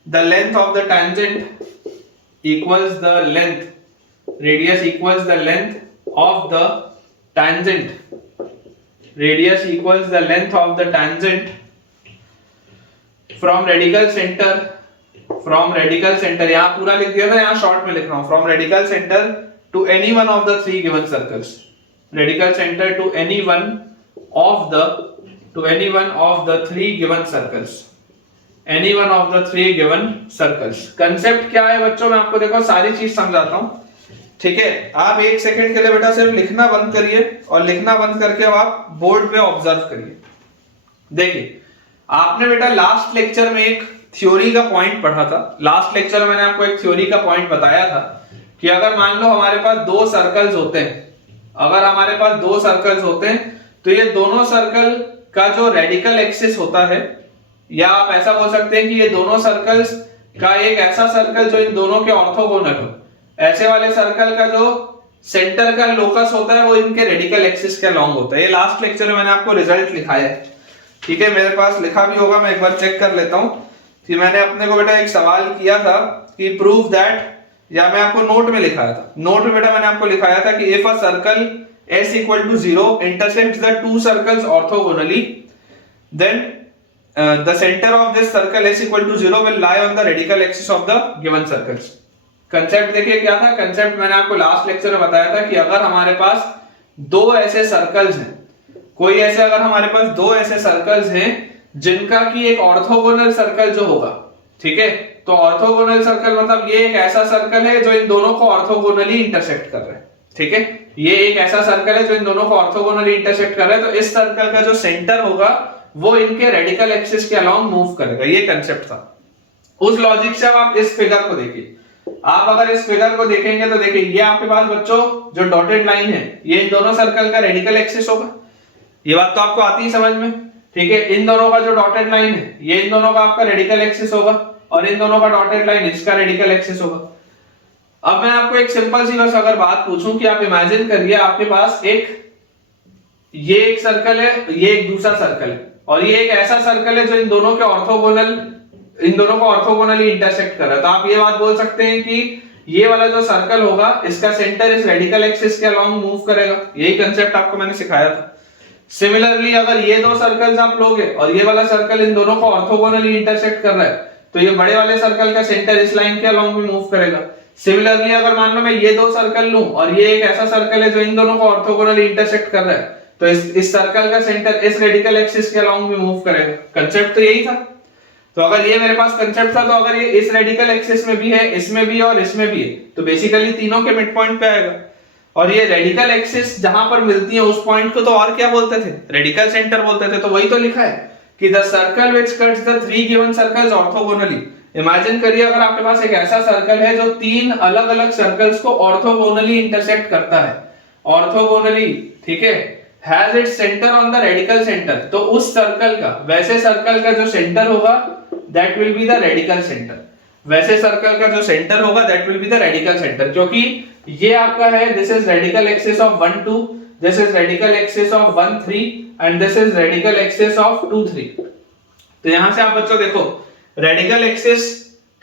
the length of the tangent equals the length, radius equals the length of the tangent, radius equals the length of the tangent from radical center, यहां पूरा लिख दिया था, यहां शॉर्ट में लिख रहा हूं, from radical center to any one of the 3 given circles, radical center to any one of the to any one of the three given circles, any one of the three given circles। Concept क्या है बच्चों, मैं आपको देखो सारी चीज समझाता हूँ, ठीक है। आप एक सेकंड के लिए बेटा सिर्फ लिखना बंद करिए और लिखना बंद करके अब आप बोर्ड पे ऑब्जर्व करिए। देखिए आपने बेटा लास्ट लेक्चर में एक थ्योरी का पॉइंट पढ़ा था। लास्ट लेक्चर में मैंने आपको एक थ्योरी का पॉइंट बताया था कि अगर मान लो हमारे पास दो सर्कल्स होते हैं, अगर हमारे पास दो सर्कल्स होते हैं तो ये दोनों सर्कल का जो रेडिकल एक्सिस होता है, या आप ऐसा बोल सकते हैं कि ये दोनों सर्कल्स का एक ऐसा सर्कल जो इन दोनों के ऑर्थोगोनल हो, ऐसे वाले सर्कल का जो सेंटर का लोकस होता है वो इनके रेडिकल एक्सिस के अलोंग होता है। ये लास्ट लेक्चर में मैंने आपको रिजल्ट लिखाया है, ठीक है। मेरे पास लिखा भी होगा, मैं एक बार चेक कर लेता हूं कि मैंने अपने को बेटा एक सवाल किया था कि प्रूव दैट, या मैं आपको नोट में लिखाया था। नोट में बेटा मैंने आपको लिखाया था कि if a circle S = 0 intersects the two circles orthogonally, then the center of this circle S = 0 will lie on the radical axis of the given circles। Concept देखिए क्या था। कंसेप्ट मैंने आपको लास्ट लेक्चर में बताया था कि अगर हमारे पास दो ऐसे सर्कल्स हैं, कोई ऐसे अगर हमारे पास दो ऐसे सर्कल्स हैं जिनका की एक ऑर्थोगोनल सर्कल जो होगा, ठीक है, तो ऑर्थोगोनल सर्कल मतलब ये एक ऐसा सर्कल है जो इन दोनों को ऑर्थोगोनली इंटरसेक्ट कर रहा है, ठीक है। ये एक ऐसा सर्कल है जो इन दोनों को ऑर्थोगोनली इंटरसेक्ट कर रहा है, तो इस सर्कल का जो सेंटर होगा वो इनके रेडिकल एक्सिस के अलोंग मूव करेगा। ये कंसेप्ट था। उस लॉजिक से अब आप इस फिगर को देखिए। आप अगर इस फिगर को देखेंगे तो देखिए ये आपके पास बच्चों जो डॉटेड लाइन है ये इन दोनों सर्कल का रेडिकल एक्सिस होगा। ये बात तो आपको आती है समझ में, ठीक है। इन दोनों का जो डॉटेड लाइन है ये इन दोनों का आपका रेडिकल एक्सिस होगा और इन दोनों का डॉटेड लाइन इसका रेडिकल एक्सिस होगा। अब मैं आपको एक सिंपल सी बस अगर बात पूछूं कि आप इमेजिन करिए आपके पास ये एक सर्कल है, ये एक दूसरा सर्कल है, और ये एक ऐसा सर्कल है जो इन दोनों को ऑर्थोगोनली इंटरसेक्ट कर रहा है। तो आप ये बात बोल सकते हैं कि ये वाला जो सर्कल होगा इसका सेंटर इस रेडिकल एक्सिस के अलोंग मूव करेगा। यही कंसेप्ट आपको मैंने सिखाया था। सिमिलरली अगर ये दो सर्कल्स आप लोगे और ये वाला सर्कल इन दोनों को ऑर्थोगोनली इंटरसेक्ट कर रहा है तो ये बड़े वाले सर्कल का सेंटर इस लाइन के अलोंग भी मूव करेगा। सिमिलरली अगर मान लो मैं ये दो सर्कल लूं और ये एक ऐसा सर्कल है जो इन दोनों को ऑर्थोगोनली इंटरसेक्ट कर रहा है तो इस सर्कल का सेंटर इस रेडिकल एक्सिस के अलोंग भी मूव करेगा। कंसेप्ट तो यही था। तो अगर ये मेरे पास कंसेप्ट था तो अगर ये इस रेडिकल एक्सिस में भी है, इसमें भी है और इसमें भी है, तो बेसिकली तीनों के मिड पॉइंट पे आएगा। और ये रेडिकल एक्सिस जहां पर मिलती है उस पॉइंट को तो और क्या बोलते थे, रेडिकल सेंटर बोलते थे। तो वही तो लिखा है कि the circle which cuts the three given circles orthogonally. Imagine करिए अगर आपके पास एक ऐसा सर्कल है जो तीन अलग अलग सर्कल्स को ऑर्थोगोनली इंटरसेक्ट करता है, ऑर्थोगोनली, ठीक है, has its centre on the radical centre, तो उस सर्कल का, वैसे सर्कल का जो सेंटर होगा that will be the radical centre. वैसे सर्कल का जो सेंटर होगा that will be the radical centre, क्योंकि ये आपका है this is radical axis of 1 2, this is radical axis of 1 3 and this is radical axis of 2 3। तो यहां से आप बच्चों देखो रेडिकल एक्सिस,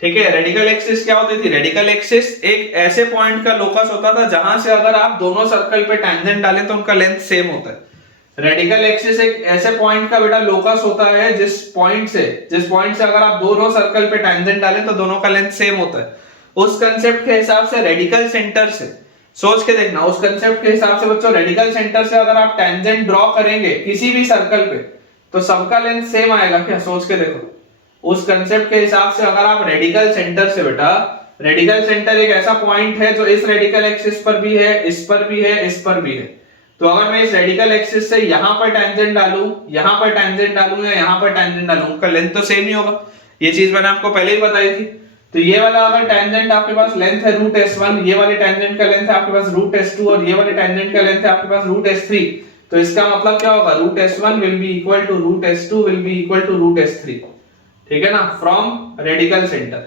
ठीक है, रेडिकल एक्सिस क्या होती थी, रेडिकल एक्सिस एक ऐसे पॉइंट का लोकस होता था जहां से अगर आप दोनों सर्कल पे टेंजेंट डालें तो उनका लेंथ सेम होता है। रेडिकल एक्सिस एक ऐसे पॉइंट का बेटा लोकस होता है जिस पॉइंट से अगर आप दोनों सर्कल पे टेंजेंट डालें तो दोनों का लेंथ सेम होता है। उस कंसेप्ट के हिसाब से रेडिकल सेंटर से सोच के देखना, उस कंसेप्ट के हिसाब से बच्चों रेडिकल सेंटर से अगर आप टेंजेंट ड्रॉ करेंगे किसी भी सर्कल पे तो सबका लेंथ सेम आएगा क्या, सोच के देखो। उस कंसेप्ट के हिसाब से अगर आप रेडिकल सेंटर से बेटा, रेडिकल सेंटर एक ऐसा पॉइंट है जो इस रेडिकल एक्सिस पर भी है, इस पर भी है, इस पर भी है, तो अगर मैं इस रेडिकल एक्सिस से यहां पर टेंजेंट डालूं, यहां पर टेंजेंट डालूं या यहां पर टेंजेंट डालूं, उनका लेंथ तो सेम ही होगा। ये चीज मैंने आपको पहले ही बताई थी। तो ये वाला अगर टेंजेंट आपके पास लेंथ है √S1, ये वाले टेंजेंट का लेंथ है आपके पास √S2 और ये वाले टेंजेंट का लेंथ है आपके पास √S3, तो इसका मतलब क्या होगा, √S1 will be equal to √S2 will be equal to √S3, ठीक है ना, from radical centre,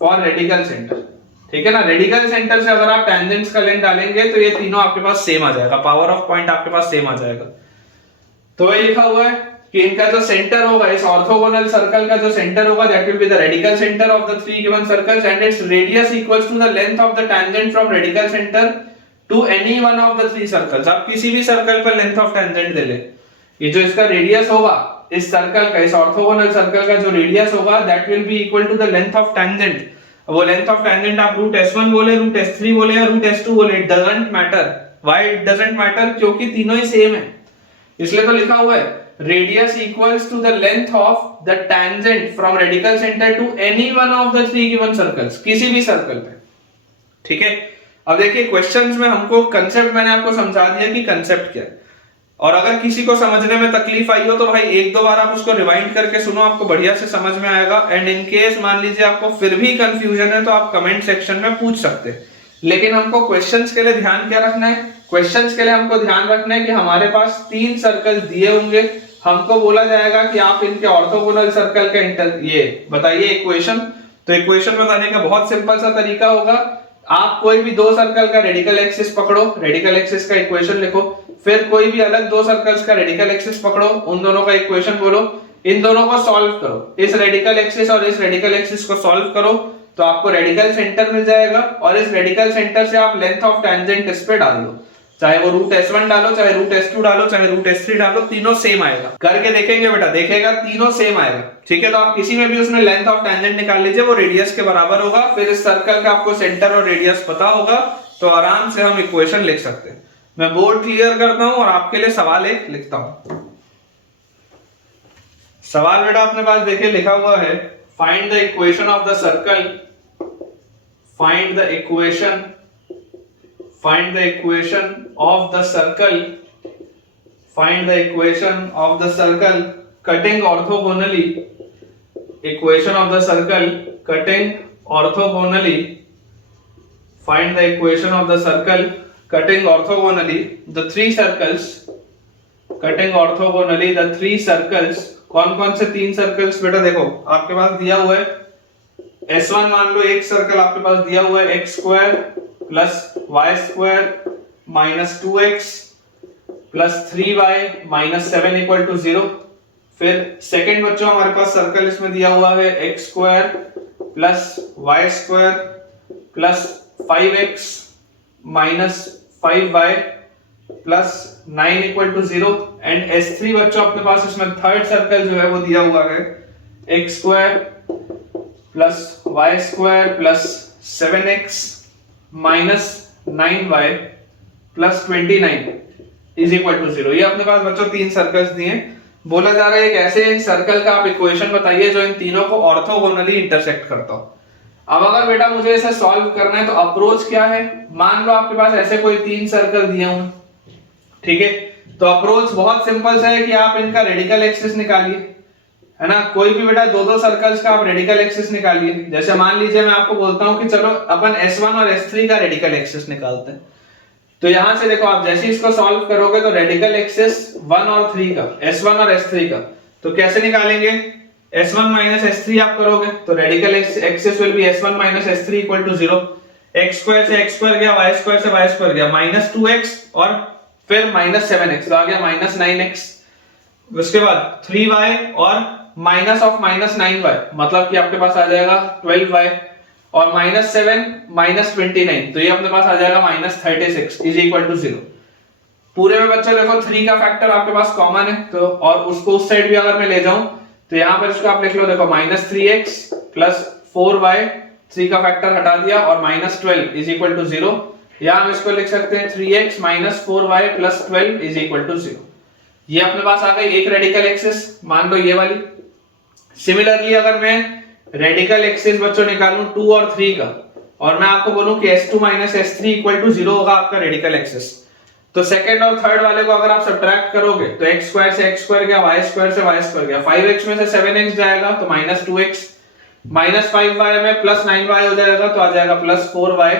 for radical centre, ठीक है ना। रेडिकल सेंटर से अगर आप टेंजेंट्स का लेंथ डालेंगे तो ये तीनों आपके पास सेम आ जाएगा, पावर ऑफ पॉइंट आपके पास सेम आ जाएगा। तो ये लिखा हुआ है कि इनका जो सेंटर होगा, इस ऑर्थोगोनल सर्कल का जो सेंटर होगा that will be the radical centre of the three given circles and its radius equals to the length of the tangent from radical centre to any one of the three circles. आप किसी भी सर्कल पर लेंथ ऑफ टेंजेंट दे ले, ये जो इसका रेडियस होगा इस सर्कल का, इस ऑर्थोगोनल सर्कल का जो रेडियस होगा that will be equal to the length of tangent. वो लेंथ ऑफ टेंजेंट आप √S1 बोले, √S3 बोले या √S2 बोले, it doesn't matter. Why it doesn't matter, क्योंकि तीनों ही सेम है। इसलिए तो लिखा हुआ है radius equals to the length of the tangent from radical centre to any one of the three given circles, किसी भी सर्कल पे। ठीक है, अब देखिए क्वेश्चंस में हमको कंसेप्ट मैंने आपको समझा दिया कि कंसेप्ट क्या है, और अगर किसी को समझने में तकलीफ आई हो तो भाई एक दो बार आप उसको रिवाइंड करके सुनो, आपको बढ़िया से समझ में आएगा। एंड इन केस मान लीजिए आपको फिर भी कंफ्यूजन है तो आप कमेंट सेक्शन में पूछ सकते हैं। लेकिन हमको क्वेश्चंस के लिए ध्यान क्या रखना है, क्वेश्चंस के लिए हमको ध्यान रखना है कि हमारे पास 3 सर्कल दिए होंगे, हमको बोला जाएगा कि आप इनके ऑर्थोगोनल सर्कल का ये बताइए इक्वेशन। तो इक्वेशन बताने का बहुत सिंपल सा तरीका होगा, आप कोई भी दो सर्कल का रेडिकल एक्सिस पकड़ो, रेडिकल एक्सिस का इक्वेशन लिखो, फिर कोई भी अलग दो सर्कल्स का रेडिकल एक्सिस पकड़ो, उन दोनों का इक्वेशन बोलो, इन दोनों को सॉल्व करो, इस रेडिकल एक्सिस और इस रेडिकल एक्सिस को सॉल्व करो तो आपको रेडिकल सेंटर मिल जाएगा, और इस रेडिकल सेंटर से आप लेंथ ऑफ टेंजेंट इस पे डाल दो, चाहे वो रूट S1 डालो, चाहे रूट S2 डालो, चाहे रूट S3 डालो, तीनों सेम आएगा। करके देखेंगे बेटा, देखेगा तीनों सेम आएगा। ठीक है, तो आप किसी में भी उसमें लेंथ ऑफ टेंजेंट निकाल लीजिए, वो रेडियस के बराबर होगा, फिर इस सर्कल का आपको सेंटर और रेडियस पता होगा तो आराम से हम इक्वेशन लिख सकते हैं। मैं बोर्ड क्लियर करता हूं और आपके लिए सवाल एक लिखता हूं। सवाल बेटा अपने पास देखिए लिखा हुआ है, find the equation of the circle, find the equation of the circle, find the equation of the circle cutting orthogonally, equation of the circle cutting orthogonally, find the equation of the circle cutting orthogonally the three circles, cutting orthogonally the three circles। कौन कौन से 3 सर्कल्स बेटा, देखो आपके पास दिया हुआ है S1, मान लो एक सर्कल आपके पास दिया हुआ है x square plus y square minus 2x plus 3y minus 7 equal to 0। फिर सेकेंड बच्चों हमारे पास सर्कल इसमें दिया हुआ है x square plus y square plus 5x minus 5y plus 9 equal to 0। And S3 बच्चों अपने पास इसमें थर्ड सर्कल जो है वो दिया हुआ है x square plus y square plus 7x minus 9y plus 29 is equal to 0। ये अपने पास बच्चों 3 सर्कल्स दिए, बोला जा रहा है एक ऐसे सर्कल का आप इक्वेशन बताइए जो इन तीनों को ऑर्थोगोनली इंटरसेक्ट करता हो। अब अगर बेटा मुझे इसे सॉल्व करना है तो अप्रोच क्या है, मान लो आपके पास ऐसे कोई 3 सर्कल दिए हों, ठीक है, तो अप्रोच बहुत सिंपल सा है कि आप इनका रेडिकल एक्सिस निकालिए, है ना। कोई भी बेटा दो सर्कल्स का आप रेडिकल एक्सिस निकालिए। जैसे मान लीजिए मैं आपको बोलता हूं कि चलो अपन S1 और S3 का रेडिकल एक्सिस निकालते हैं, तो यहां से देखो आप जैसे इसको सॉल्व करोगे तो रेडिकल एक्सिस 1 और 3 का, S1 और S3 का, तो कैसे निकालेंगे, S1 माइनस S3 आप करोगे तो radical axis will be S1 minus S3 equal to 0। x square से x स्क्वायर गया, y स्क्वायर से y स्क्वायर गया, माइनस 2x और फिर माइनस 7x, तो आ गया माइनस 9x। उसके बाद 3y और माइनस ऑफ माइनस 9y, मतलब कि आपके पास आ जाएगा 12y और माइनस 7 माइनस 29, तो ये अपने पास आ जाएगा माइनस 36 इज इक्वल टू 0। पूरे में बच्चों देखो 3 का फैक्टर आपके पास कॉमन है, तो और उसको उस साइड भी अगर मैं ले जाऊं तो यहां पर इसको आप लिख लो, देखो माइनस 3x प्लस 4y, 3 का फैक्टर हटा दिया और माइनस 12 इज इक्वल टू 0। या हम इसको लिख सकते हैं 3x minus 4y plus 12 is equal to 0। ये अपने पास आ गई एक रेडिकल एक्सिस, मान लो ये वाली। सिमिलरली अगर मैं रेडिकल एक्सिस बच्चों निकालूं 2 और 3 का, और मैं आपको बोलूं कि S2 minus S3 equal to 0 होगा आपका रेडिकल एक्सिस, तो सेकंड और थर्ड वाले को अगर आप सब्ट्रैक्ट करोगे तो x स्क्वायर से x स्क्वायर गया, y स्क्वायर से y स्क्वायर गया, 5x में से 7x जाएगा तो माइनस 2x, माइनस 5y में प्लस 9y हो जाएगा तो आ जाएगा प्लस 4y,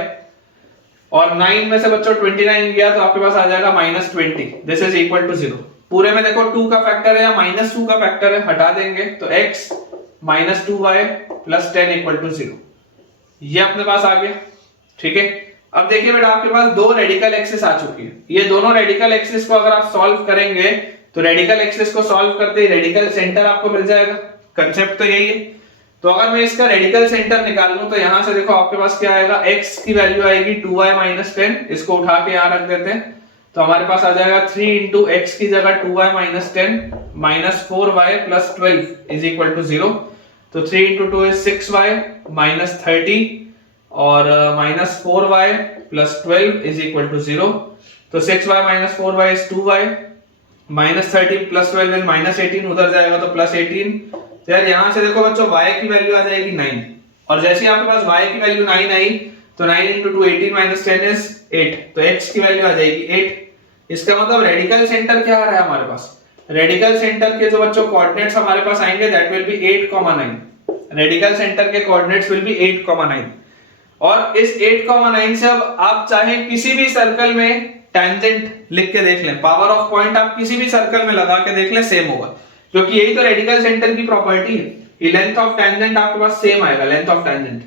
और 9 में से बच्चों 29 गया तो आपके पास आ जाएगा minus 20। This is equal to 0। पूरे में देखो 2 का फैक्टर है या माइनस 2 का फैक्टर है, हटा देंगे तो x minus 2y plus 10 equal to 0। ये अपने पास आ गया, ठीक है। अब देखिए बेटा आपके पास 2 रेडिकल एक्सिस आ चुकी है, ये दोनों रेडिकल एक्सिस को अगर आप सॉल्व करेंगे तो रेडिकल एक्सिस को सॉल्व करते ही रेडिकल सेंटर आपको मिल जाएगा। कंसेप्ट तो यही है। तो अगर मैं इसका रेडिकल सेंटर निकाल लूं तो यहां से देखो आपके पास क्या आएगा, x की वैल्यू आएगी 2y माइनस 10, इसको उठा के यहां रख देते हैं तो हमारे पास आ जाएगा 3 इंटू एक्स की जगह 2y minus 10 minus 4y plus 12 is equal to 0। तो 3 इंटू 2 इज 6y माइनस 30 और minus 4y plus 12 is equal to 0। तो 6y minus 4y is 2y -13 plus 12 is -18, उधर जाएगा तो +18। तो यार यहाँ से देखो बच्चों y की वैल्यू आ जाएगी 9, और जैसे ही आपके पास y की वैल्यू 9 आई तो 9 × 2 18 - 10 इज 8, तो x की वैल्यू आ जाएगी 8। इसका मतलब रेडिकल सेंटर क्या आ रहा है हमारे पास, रेडिकल सेंटर के जो बच्चों कोऑर्डिनेट्स हमारे पास आएंगे that will B 8, 9। Radical centre के कोऑर्डिनेट्स विल बी 8, 9। और इस 8, 9 से अब आप चाहे किसी भी सर्कल में टेंजेंट लिख के देख लें, पावर ऑफ पॉइंट आप किसी भी सर्कल में लगा के देख लें, सेम होगा, क्योंकि यही तो रेडिकल सेंटर की प्रॉपर्टी है कि लेंथ ऑफ टेंजेंट आपके पास सेम आएगा, लेंथ ऑफ टेंजेंट।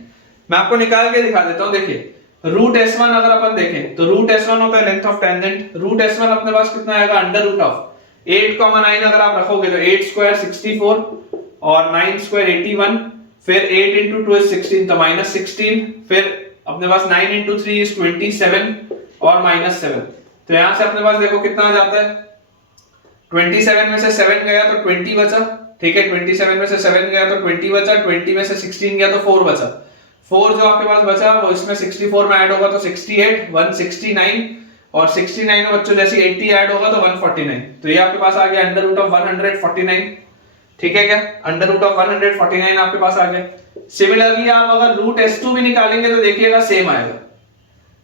मैं आपको निकाल के दिखा देता हूं, देखिए √S1 अगर अपन देखें तो √S1 होता है लेंथ ऑफ टेंजेंट। √S1 अपने पास कितना आएगा, √8, 9 अगर आप रखोगे तो 8 स्क्वायर 64 और 9 स्क्वायर 81, फिर 8 × 2 is 16 तो -16, फिर अपने पास 9 × 3 is 27 और -7। तो यहां से अपने पास देखो कितना आ जाता है, 27 में से 7 गया तो 20 बचा, ठीक है, 27 में से 7 गया तो 20 बचा, 20 में से 16 गया तो 4 बचा। 4 जो आपके पास बचा वो इसमें 64 में ऐड होगा तो 68, 169, और 69 में बच्चों जैसे 80 ऐड होगा तो 149। तो ये आपके पास आ गया √149, ठीक है क्या, √149 आपके पास आ गया। सिमिलरली आप अगर √S2 भी निकालेंगे तो देखिएगा सेम आएगा।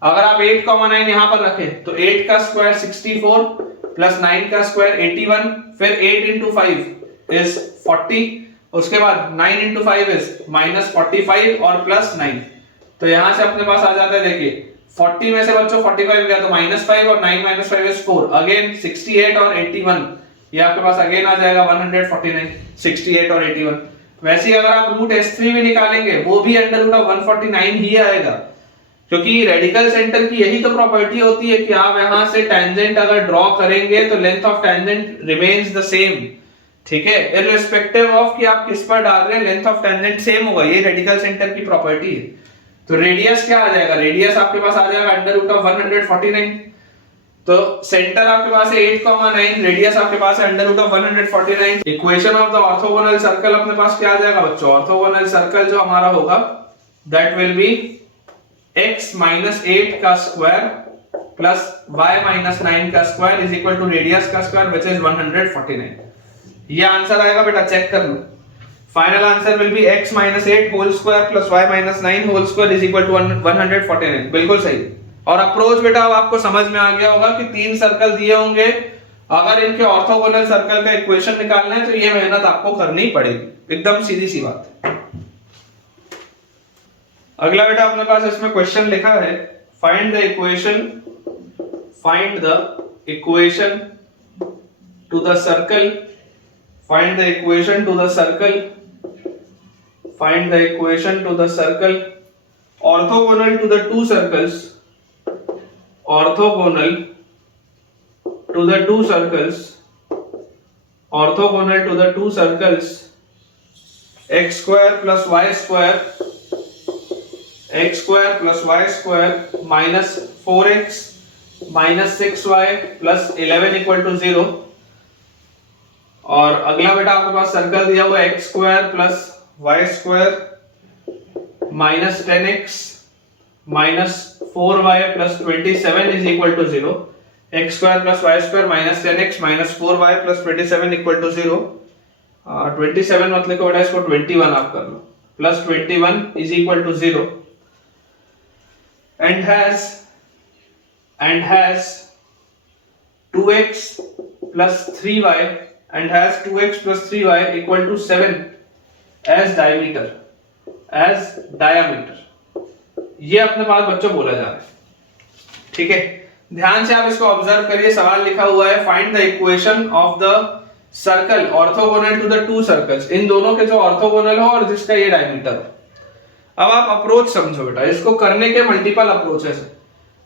अगर आप 8, 9 यहां पर रखें तो 8 का स्क्वायर 64 प्लस 9 का स्क्वायर 81, फिर 8 × 5 इज 40, उसके बाद 9 × 5 इज -45 और +9। तो यहां से अपने पास आ जाता है, देखिए 40 में से बच्चों 45 गया तो -5 और 9 - 5 इज 4, अगेन 68 और 81, ये आपके पास अगेन आ जाएगा 149, 68 और 81। वैसे ही अगर आप √S3 भी निकालेंगे वो भी √149 ही आएगा, क्योंकि रेडिकल सेंटर की यही तो प्रॉपर्टी होती है कि आप यहां से टेंजेंट अगर ड्रॉ करेंगे तो length of tangent remains the same, ठीक है, इररिस्पेक्टिव ऑफ कि आप किस पर डाल रहे हैं, लेंथ ऑफ टेंजेंट सेम होगा, ये रेडिकल सेंटर की प्रॉपर्टी है। तो रेडियस क्या आ जाएगा, रेडियस आपके पास आ जाएगा √149। तो सेंटर आपके पास है 8, 9, रेडियस आपके पास है √149। Equation of the orthogonal circle अपने पास क्या आ जाएगा बच्चों, ऑर्थोगोनल सर्कल जो हमारा होगा दैट विल बी x - 8 का स्क्वायर प्लस y - 9 का square is equal to radius का स्क्वायर विच इज 149। ये आंसर आएगा बेटा, चेक कर लो। Final answer will be x - 8 whole square plus y - 9 whole square is equal to 149, बिल्कुल सही। और अप्रोच बेटा अब आपको समझ में आ गया होगा कि 3 सर्कल दिए होंगे, अगर इनके ऑर्थोगोनल सर्कल का इक्वेशन निकालना है तो ये मेहनत आपको करनी पड़ेगी, एकदम सीधी सी बात है। अगला बेटा अपने पास इसमें क्वेश्चन लिखा है, find the equation two the circle, find the equation to the circle, find the equation to the circle orthogonal to the two circles, orthogonal to the two circles, orthogonal to the two circles, x square plus y square, x square plus y square minus 4x minus 6y plus 11 equal to 0। और अगला बेटा आपके पास सर्कल दिया हुआ है x square plus y square minus 10x minus 4y plus 27 is equal to 0। x square plus y square minus 10x minus 4y plus 27 equal to 0। 27 मत लिखो बेटा, इसको 21 आप कर लो, plus 21 is equal to 0 and has 2x plus 3y and has 2x plus 3y equal to 7 as diameter, ये अपने पास बच्चों बोला जा रहा है, ठीक है। ध्यान से आप इसको ऑब्जर्व करिए, सवाल लिखा हुआ है find the equation of the circle orthogonal to the two circles, इन दोनों के जो ऑर्थोगोनल हो और जिसका ये डायमीटर हो। अब आप अप्रोच समझो बेटा, इसको करने के मल्टीपल अप्रोचेस है।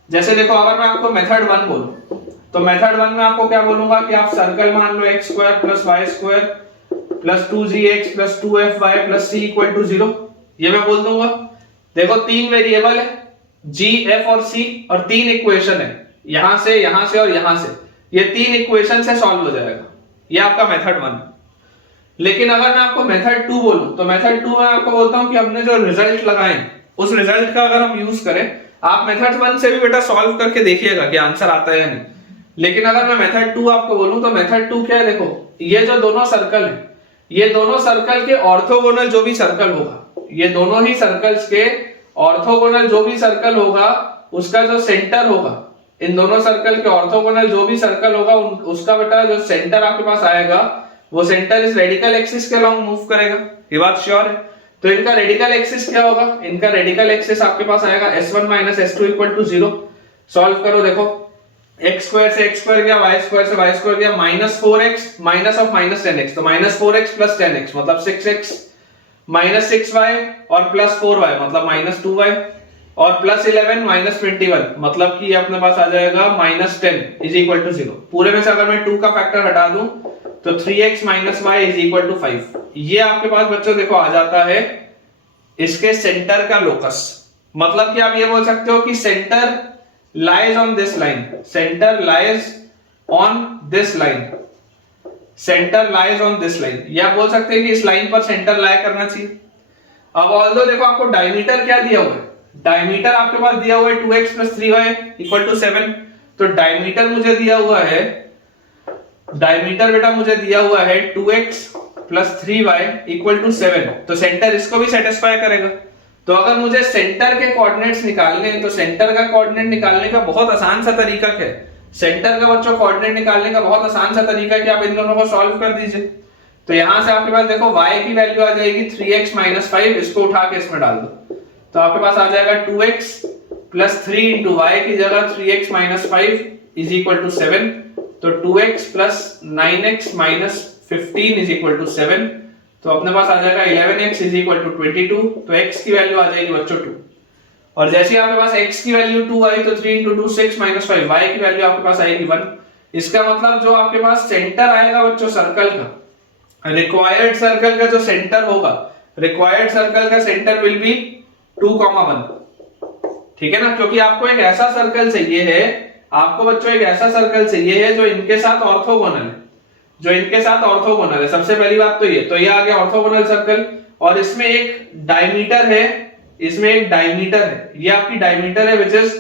जैसे देखो, अगर मैं आपको मेथड 1 बोलूं तो मेथड 1 में आपको क्या बोलूंगा कि आप सर्कल मान लो x square plus y square plus 2gx plus 2fy plus c equal to 0, ये मैं बोल दूंगा। देखो 3 वेरिएबल है g, f और c और 3 इक्वेशन है, यहां से और यहां से, ये 3 इक्वेशन से सॉल्व हो जाएगा, ये आपका मेथड 1। लेकिन अगर मैं आपको मेथड 2 बोलूं तो मेथड 2 में आपको बोलता हूं कि हमने जो रिजल्ट लगाए उस रिजल्ट का अगर हम यूज करें, आप मेथड 1 से भी बेटा सॉल्व करके देखिएगा कि आंसर आता है या नहीं। लेकिन अगर मैं मेथड 2 आपको बोलूं तो मेथड 2 क्या है, देखो ये जो दोनों सर्कल है, ये दोनों सर्कल के ऑर्थोगोनल जो भी सर्कल होगा, ये दोनों ही सर्कल्स के ऑर्थोगोनल जो भी सर्कल होगा उसका जो सेंटर होगा, इन दोनों सर्कल के ऑर्थोगोनल जो भी सर्कल होगा उसका बेटा जो सेंटर आपके पास आएगा वो सेंटर इस रेडिकल एक्सिस के अलोंग मूव करेगा, ये बात श्योर है। तो इनका रेडिकल एक्सिस क्या होगा, इनका रेडिकल एक्सिस आपके पास आएगा s1 - s2 = 0। सॉल्व करो, देखो x स्क्वायर से x स्क्वायर गया, y स्क्वायर से y स्क्वायर गया, -4x माइनस ऑफ -10x, तो -4x + 10x मतलब 6x, -6y और +4y मतलब -2y और +11 - 21 मतलब कि अपने पास आ जाएगा -10 = 0। पूरे में से अगर मैं 2 का फैक्टर हटा दूं तो 3x - y = 5। ये आपके पास बच्चों देखो आ जाता है इसके सेंटर का लोकस। मतलब कि आप ये बोल सकते हो कि centre lies on this line, centre lies on this line, centre lies on this line, या बोल सकते हैं कि इस लाइन पर सेंटर लाई करना चाहिए। अब ऑल्दो देखो आपको डायमीटर क्या दिया हुआ है, डायमीटर आपके पास दिया हुआ है 2x + 3y = 7। तो डायमीटर मुझे दिया हुआ है, डायमीटर बेटा मुझे दिया हुआ है 2x + 3y = 7। तो सेंटर इसको भी सेटिस्फाई करेगा। तो अगर मुझे सेंटर के कोऑर्डिनेट्स निकालने हैं तो सेंटर का कोऑर्डिनेट निकालने का बहुत आसान सा तरीका क्या है, सेंटर का बच्चों कोऑर्डिनेट निकालने का बहुत आसान सा तरीका है कि आप इन दोनों को सॉल्व कर दीजिए। तो यहां से आपके पास देखो y की वैल्यू आ जाएगी 3x - 5, इसको उठा के इसमें डाल दो तो आपके पास आ जाएगा 2x + 3 × y की जगह 3x - 5 = 7। तो 2x + 9x - 15 = 7। तो अपने पास आ जाएगा 11x = 22। तो x की वैल्यू आ जाएगी बच्चों 2। और जैसे ही आपके पास x की वैल्यू 2 आई तो 3 × 2 6 - 5, y की वैल्यू आपके पास आएगी 1। इसका मतलब जो आपके पास सेंटर आएगा बच्चों सर्कल का, रिक्वायर्ड सर्कल का जो सेंटर होगा, रिक्वायर्ड सर्कल का सेंटर विल बी 2,1। ठीक है ना, क्योंकि आपको एक ऐसा सर्कल चाहिए है, आपको बच्चों एक ऐसा सर्कल चाहिए है जो इनके साथ ऑर्थोगोनल है, जो इनके साथ ऑर्थोगोनल है। सबसे पहली बात तो ये आ गया ऑर्थोगोनल सर्कल। और इसमें एक डायमीटर है, इसमें एक डायमीटर है, ये आपकी डायमीटर है विच इज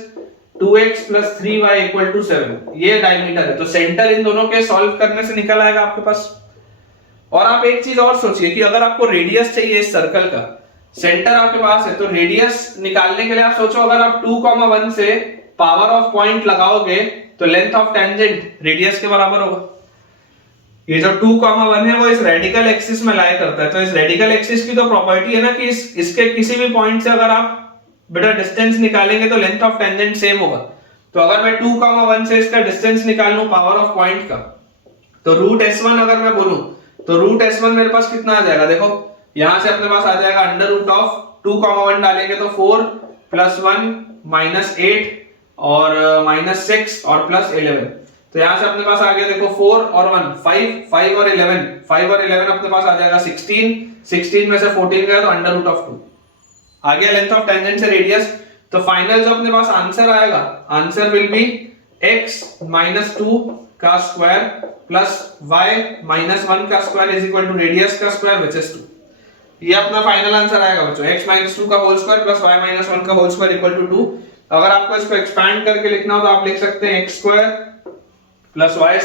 2x + 3y = 7। ये डायमीटर है। तो सेंटर इन दोनों के सॉल्व करने से निकल आएगा आपके पास। और आप एक चीज और सोचिए कि अगर आपको रेडियस चाहिए इस सर्कल का, सेंटर आपके पास है, तो रेडियस निकालने के लिए आप सोचो अगर आप 2,1 से पावर ऑफ पॉइंट लगाओगे तो लेंथ ऑफ टेंजेंट रेडियस के बराबर होगा। ये जो 2,1 है वो इस रेडिकल एक्सिस में लाई करता है। तो इस रेडिकल एक्सिस की तो प्रॉपर्टी है ना कि इसके किसी भी पॉइंट से अगर आप बेटा डिस्टेंस निकालेंगे तो लेंथ ऑफ टेंजेंट सेम होगा। तो अगर मैं 2,1 से इसका डिस्टेंस निकाल लूं पावर ऑफ पॉइंट का, तो √s1 अगर मैं बोलूं तो √s1 मेरे पास कितना आ जाएगा, देखो यहां से अपने पास आ जाएगा √2,1 डालेंगे तो 4 + 1 - 8 और -6 और +11। तो यहां से अपने पास आ गया देखो 4 और 1 5 और 11 अपने पास आ जाएगा 16 में से 14 गया तो √2 आ गया लेंथ ऑफ टेंजेंट से रेडियस। तो फाइनल जो अपने पास आंसर आएगा, आंसर विल बी x - 2 का स्क्वायर प्लस y - 1 का स्क्वायर = रेडियस का स्क्वायर विच इज 2। ये अपना फाइनल आंसर आएगा बच्चों, x - 2 का होल स्क्वायर प्लस y - 1 का होल स्क्वायर = 2। अगर आपको इसको एक्सपैंड करके लिखना हो तो आप लिख सकते हैं x² + y²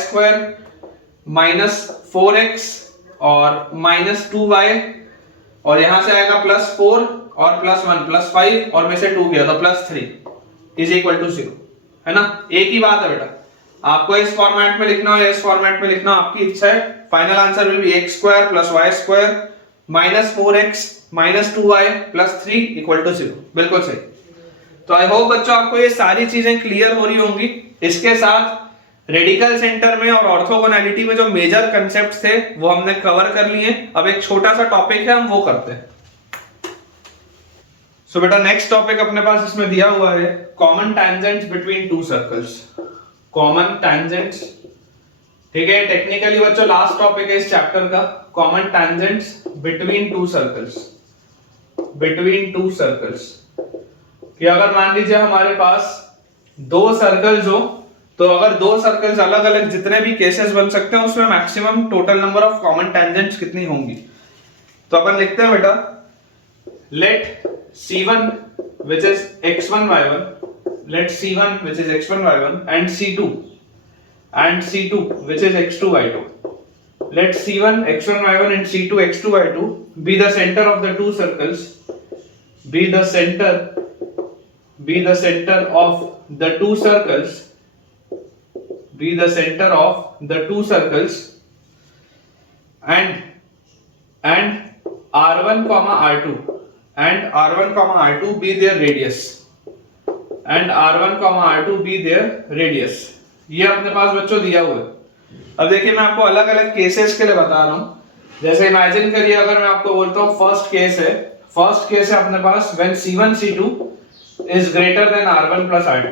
- 4x और -2y और यहां से आएगा +4 और +1 +5 और में से 2 गया तो +3 = 0, है ना। एक ही बात है बेटा, आपको इस फॉर्मेट में लिखना हो या इस फॉर्मेट में लिखना हो आपकी इच्छा है। Final answer will B x² + y² -4x -2y +3 = 0। बिल्कुल सही। तो आई होप बच्चों आपको ये सारी चीजें क्लियर हो रही होंगी। इसके साथ रेडिकल सेंटर में और ऑर्थोगोनैलिटी में जो मेजर कंसेप्ट्स थे वो हमने कवर कर लिए। अब एक छोटा सा टॉपिक है, हम वो करते हैं। सो बेटा नेक्स्ट टॉपिक अपने पास इसमें दिया हुआ है common tangents between two circles. Common tangents, ठीक है, टेक्निकली बच्चों लास्ट टॉपिक है इस चैप्टर का, common tangents between two circles. Between two circles कि अगर मान लीजिए हमारे पास दो सर्कल्स हो तो अगर दो सर्कल्स अलग अलग जितने भी केसेस बन सकते हैं उसमें maximum total number of common tangents कितनी होंगी। तो अपन लिखते हैं बेटा late C1 which is x1 y1, let C1 which is x1 y1 and C2 and C2 which is x2 y2. Let C1 x1 y1 and C2 x2 y2 be the center of the two circles, be the center of the two circles, be the center of the two circles, and R1 comma R2 and R1 comma R2 be their radius, and R1 comma R2 be their radius. ये अपने पास बच्चों दिया हुआ है। अब देखिए मैं आपको अलग अलग केसेस के लिए बता रहा हूं। जैसे इमेजिन करिए अगर मैं आपको बोलता हूं फर्स्ट केस है अपने पास when C1 C2 is greater than R1 plus R2।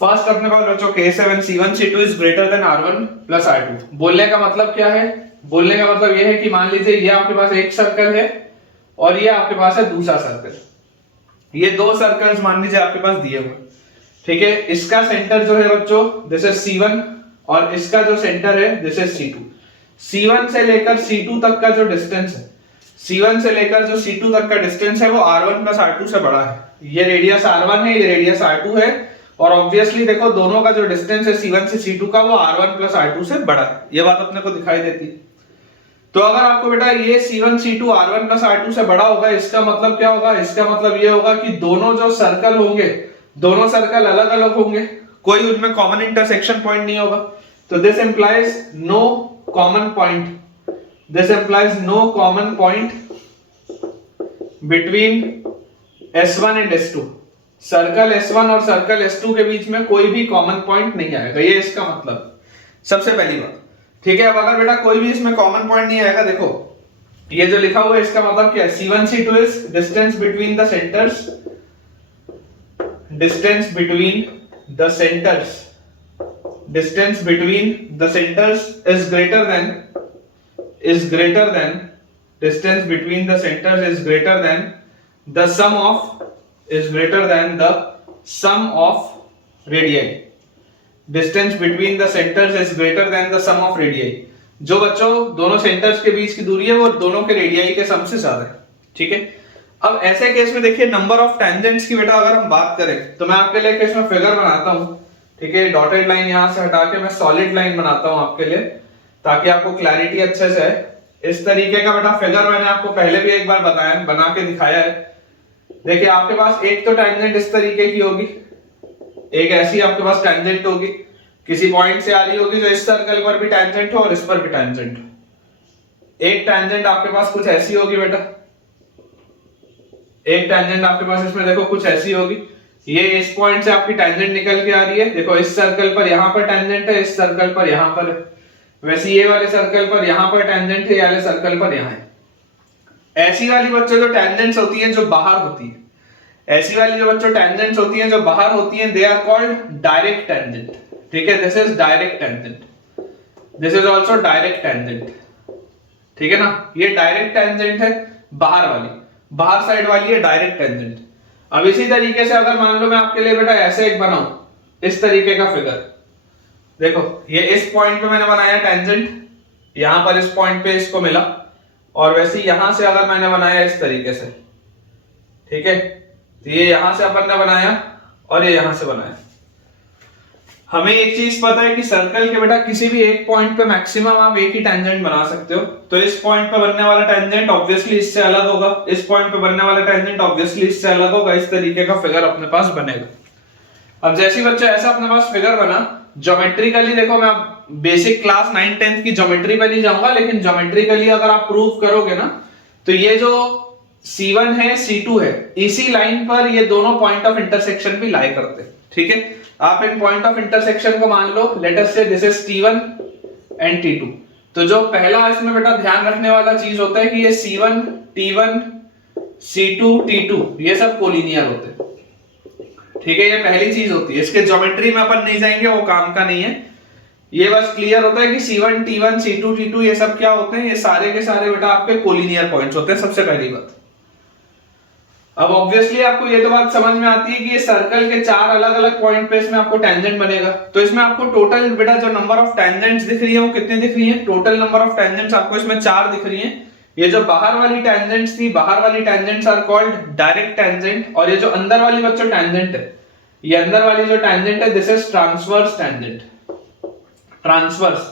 First अपने पास बच्चों केस है when C1 C2 is greater than R1 plus R2। बोलने का मतलब क्या है? बोलने का मतलब ये है कि मान लीजिए ये आपके पास एक सर्कल है और ये आपके पास है दूसरा सर्कल। ये दो सर्कल्स मान लीजिए आपके पास दिए हुए, ठीक है। इसका सेंटर जो है बच्चों दिस इज C1 और इसका जो सेंटर है दिस इज C2। C1 से लेकर C2 तक का जो डिस्टेंस है, C1 से लेकर जो C2 तक का डिस्टेंस है वो R1 प्लस R2 से बड़ा है। ये रेडियस R1 है, ये रेडियस R2 है और ऑब्वियसली देखो दोनों का जो डिस्टेंस है C1 से C2 का वो R1 प्लस R2 से बड़ा है। ये बात अपने को दिखाई देती है। तो अगर आपको बेटा ये C1 C2 R1 plus R2 से बड़ा होगा, इसका मतलब क्या होगा? इसका मतलब ये होगा कि दोनों जो सर्कल होंगे, दोनों सर्कल अलग अलग होंगे, कोई उनमें कॉमन इंटरसेक्शन पॉइंट नहीं होगा। तो this implies no common point, this implies no common point between S1 and S2। Circle S1 और सर्कल S2 के बीच में कोई भी कॉमन पॉइंट नहीं आएगा, ये इसका मतलब सबसे पहली बात, ठीक है। अब अगर बेटा कोई भी इसमें कॉमन पॉइंट नहीं आएगा, देखो ये जो लिखा हुआ है इसका मतलब क्या है? C1 C2 is distance between the centres, distance between the centres, distance between the centres is greater than distance between the centres is greater than the sum of radii. Distance between the centres is greater than the sum of radii. जो बच्चों दोनों सेंटर्स के बीच की दूरी है वो दोनों के रेडियाई के सम से ज्यादा है, ठीक है। अब ऐसे केस में देखिए नंबर ऑफ टेंजेंट्स की बेटा अगर हम बात करें तो मैं आपके लिए केस में फिगर बनाता हूं, ठीक है। डॉटेड लाइन यहां से हटा के मैं सॉलिड लाइन बनाता हूं आपके लिए ताकि आपको क्लैरिटी अच्छे से है। इस तरीके का बेटा फिगर मैंने आपको पहले भी एक बार बताया, बना के दिखाया है। देखिए आपके पास एक तो टेंजेंट इस तरीके की होगी, एक ऐसी आपके पास टेंजेंट होगी, किसी पॉइंट से आ रही होगी जो इस सर्कल पर भी टेंजेंट हो और इस पर भी टेंजेंट हो। एक टेंजेंट आपके पास कुछ ऐसी होगी बेटा, एक टेंजेंट आपके पास इसमें देखो कुछ ऐसी होगी। ये इस पॉइंट से आपकी टेंजेंट निकल के आ रही है, देखो इस सर्कल पर यहां पर टेंजेंट है, इस सर्कल पर यहां पर है। वैसे ये वाले सर्कल पर यहां पर टेंजेंट है, ये वाले सर्कल पर यहां है। ऐसी वाली बच्चों जो टेंजेंट्स होती हैं जो बाहर होती है, ऐसी वाली जो बच्चों टेंजेंट्स होती हैं जो बाहर होती हैं, they are called direct tangent, ठीक है। This is direct tangent, this is also direct tangent, ठीक है ना। ये डायरेक्ट टेंजेंट है, बाहर साइड वाली है डायरेक्ट टेंजेंट। अब इसी तरीके से अगर मान लो मैं आपके लिए बेटा ऐसे एक बनाऊं, इस तरीके का फिगर, देखो ये इस पॉइंट पे मैंने बनाया टेंजेंट, यहां पर इस पॉइंट पे इसको मिला, और वैसे यहां से अगर मैंने बनाया इस तरीके से, ठीक है। तो ये यहां से अपन ने बनाया और ये यहां से बनाया। हमें एक चीज पता है कि सर्कल के बेटा किसी भी एक पॉइंट पे मैक्सिमम आप एक ही टेंजेंट बना सकते हो। तो इस पॉइंट पे बनने वाला टेंजेंट ऑब्वियसली इससे अलग होगा, इस पॉइंट पे बनने वाला टेंजेंट ऑब्वियसली इससे अलग होगा। इस तरीके का फिगर अपने पास बनेगा। अब जैसे बच्चे ऐसा अपने पास फिगर बना, ज्योमेट्रिकली देखो मैं बेसिक क्लास 9-10 की ज्योमेट्री पे नहीं जाऊंगा, लेकिन ज्योमेट्रिकली अगर आप प्रूव करोगे ना, तो ये जो C1 है C2 है, इसी लाइन पर ये दोनों पॉइंट ऑफ इंटरसेक्शन भी लाई करते हैं, ठीक है। आप इन पॉइंट ऑफ इंटरसेक्शन को मान लो, लेट अस से this is T1 and T2। तो जो पहला इसमें बेटा ध्यान रखने वाला चीज होता है कि ये C1 T1 C2 T2 ये सब कोलिनियर होते हैं, ठीक है। ये पहली चीज होती है, इसके ज्योमेट्री में अपन नहीं जाएंगे, वो काम का नहीं है। ये बस क्लियर होता है कि C1 T1 C2 T2 ये सब क्या होते हैं, ये सारे के सारे बेटा आपके कोलिनियर पॉइंट्स होते हैं, सबसे पहली बात। अब ऑब्वियसली आपको ये तो बात समझ में आती है कि ये सर्कल के चार अलग अलग पॉइंट पे इसमें आपको टेंजेंट बनेगा। तो इसमें आपको टोटल बेटा जो नंबर ऑफ टेंजेंट्स दिख रही है वो कितनी दिख रही है? टोटल नंबर ऑफ टेंजेंट्स आपको इसमें 4 दिख रही है। ये जो बाहर वाली टेंजेंट्स थी, बाहर वाली tangents are called direct tangent, और ये जो अंदर वाली बच्चों टेंजेंट है, ये अंदर वाली जो टेंजेंट है this is transverse tangent, transverse,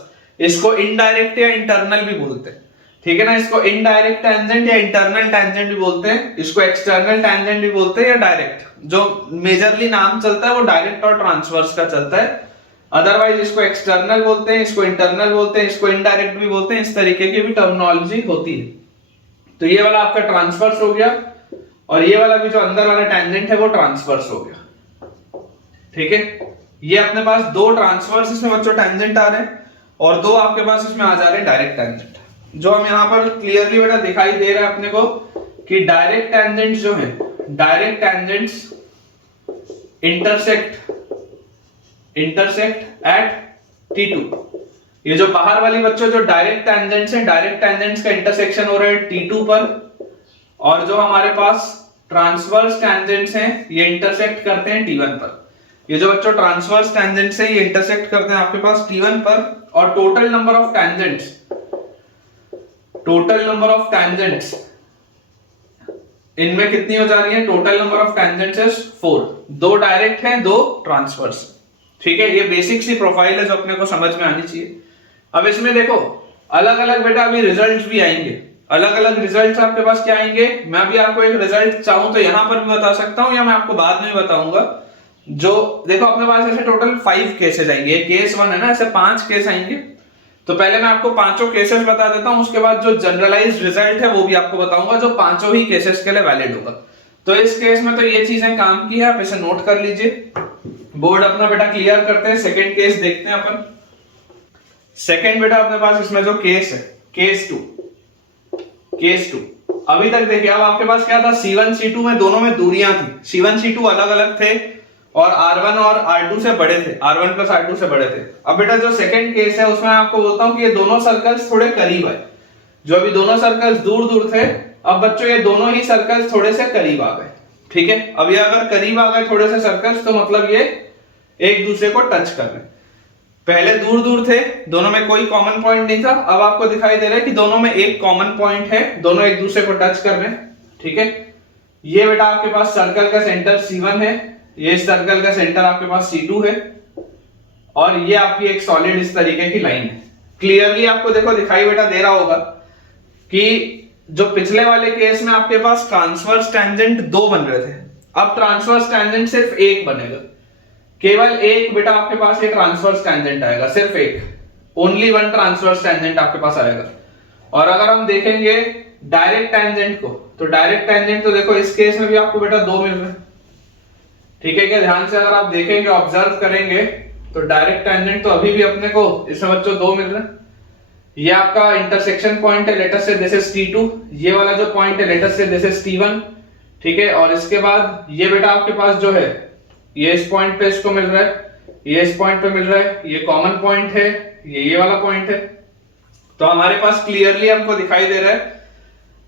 इसको इनडायरेक्ट या इंटरनल भी बोलते हैं, ठीक है ना। इसको इनडायरेक्ट टेंजेंट या इंटरनल टेंजेंट भी बोलते हैं, इसको एक्सटर्नल टेंजेंट भी बोलते हैं, या डायरेक्ट। जो मेजरली नाम चलता है वो डायरेक्ट और ट्रांसवर्स का चलता है, अदरवाइज इसको एक्सटर्नल बोलते हैं, इसको इंटरनल बोलते हैं, इसको इनडायरेक्ट भी बोलते हैं, इस तरीके की भी टर्मिनोलॉजी होती है। तो ये वाला आपका ट्रांसवर्स हो गया, और ये वाला भी जो अंदर वाला टेंजेंट है वो ट्रांसवर्स हो गया, ठीक है। ये अपने पास दो ट्रांसवर्स इसमें बच्चों टेंजेंट आ रहे हैं, और दो आपके पास इसमें आ जा रहे हैं डायरेक्ट टेंजेंट। जो हम यहाँ पर क्लियरली बेटा दिखाई दे रहा है अपने को कि डायरेक्ट टेंजेंट्स जो है, direct tangents intersect at T2। ये जो बाहर वाली बच्चों जो डायरेक्ट टेंजेंट्स हैं, डायरेक्ट टेंजेंट्स का इंटरसेक्शन हो रहा है T2 पर, और जो हमारे पास ट्रांसवर्स टेंजेंट्स हैं ये इंटरसेक्ट करते हैं T1 पर। ये जो बच्चों ट्रांसवर्स टेंजेंट्स हैं ये इंटरसेक्ट करते हैं आपके पास T1 पर, और टोटल नंबर ऑफ टेंजेंट्स इनमें कितनी हो जा रही है? Total number of tangents is 4, दो डायरेक्ट हैं, दो ट्रांसवर्स, ठीक है। ये बेसिक सी प्रोफाइल है जो अपने को समझ में आनी चाहिए। अब इसमें देखो अलग अलग बेटा अभी रिजल्ट्स भी आएंगे, अलग अलग रिजल्ट्स आपके पास क्या आएंगे। मैं भी आपको एक रिजल्ट चाहूं तो यहां पर भी बता सकता हूं, या मैं आपको बाद में बताऊंगा। जो देखो अपने पास ऐसे टोटल 5 केसेस आएंगे, केस 1 है ना, ऐसे 5 केस आएंगे। तो पहले मैं आपको पांचों केसेस बता देता हूं, उसके बाद जो जनरलाइज्ड रिजल्ट है वो भी आपको बताऊंगा, जो पांचों ही केसेस के लिए वैलिड होगा। तो इस केस में तो ये चीजें काम की है, आप इसे नोट कर लीजिए। बोर्ड अपना बेटा क्लियर करते हैं, सेकंड केस देखते हैं अपन। सेकंड बेटा अपने पास इसमें जो केस है, केस 2 अभी तक देखिए। अब आपके पास क्या था, C1 C2 में दोनों में दूरियां थी, C1 C2 अलग अलग थे, और R1 और R2 से बड़े थे, R1 प्लस R2 से बड़े थे। अब बेटा जो सेकंड केस है उसमें आपको बोलता हूं कि ये दोनों सर्कल्स थोड़े करीब है। जो अभी दोनों सर्कल्स दूर दूर थे, अब बच्चों ये दोनों ही सर्कल्स थोड़े से करीब आ गए, ठीक है। अब ये अगर करीब आ गए थोड़े से सर्कल्स, तो मतलब ये एक दूसरे को टच कर रहे हैं। पहले दूर दूर थे, दोनों में कोई कॉमन पॉइंट नहीं था, अब आपको दिखाई दे रहा है कि दोनों में एक कॉमन पॉइंट है, दोनों एक दूसरे को टच कर रहे हैं, ठीक है। ये बेटा आपके पास सर्कल का सेंटर C1 है, ये सर्कल का सेंटर आपके पास C2 है, और ये आपकी एक सॉलिड इस तरीके की लाइन है। क्लियरली आपको देखो दिखाई बेटा दे रहा होगा कि जो पिछले वाले केस में आपके पास ट्रांसवर्स टेंजेंट 2 बन रहे थे, अब ट्रांसवर्स टेंजेंट सिर्फ एक बनेगा, केवल एक बेटा आपके पास ये ट्रांसवर्स टेंजेंट आएगा, सिर्फ एक, ओनली वन ट्रांसवर्स टेंजेंट आपके पास आएगा। और अगर हम देखेंगे डायरेक्ट टेंजेंट को, तो डायरेक्ट टेंजेंट तो देखो इस केस में भी आपको बेटा 2 मिल रहे हैं, ठीक है क्या। ध्यान से अगर आप देखेंगे, ऑब्जर्व करेंगे, तो डायरेक्ट टेंजेंट तो अभी भी अपने को इसमें बच्चों 2 मिल रहे हैं। ये आपका इंटरसेक्शन पॉइंट है, लेट अस से दिस इज T2, ये वाला जो पॉइंट है लेट अस से दिस इज T1, ठीक है। और इसके बाद ये बेटा आपके पास जो है, ये इस पॉइंट पे इसको मिल रहा है, ये इस पॉइंट पे मिल रहा है, ये कॉमन पॉइंट है, ये वाला पॉइंट है। तो हमारे पास क्लियरली हमको दिखाई दे रहा है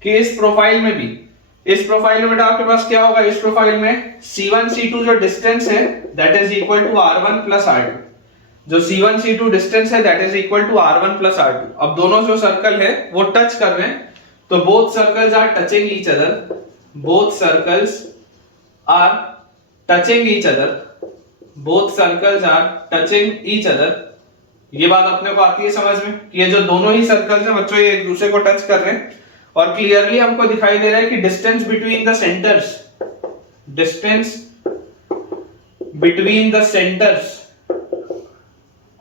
कि इस प्रोफाइल में बेटा आपके पास क्या होगा, इस प्रोफाइल में C1 C2 जो डिस्टेंस है that is equal to R1 plus R2। जो C1 C2 डिस्टेंस है that is equal to R1 plus R2। अब दोनों जो सर्कल है वो टच कर रहे हैं, तो both circles are touching each other, both circles are touching each other, both circles are touching each other. ये बात अपने को आती है समझ में कि ये जो दोनों ही सर्कल्स हैं बच्चों ये एक दूसरे को टच कर रहे हैं। और क्लियरली हमको दिखाई दे रहा है कि distance between the centres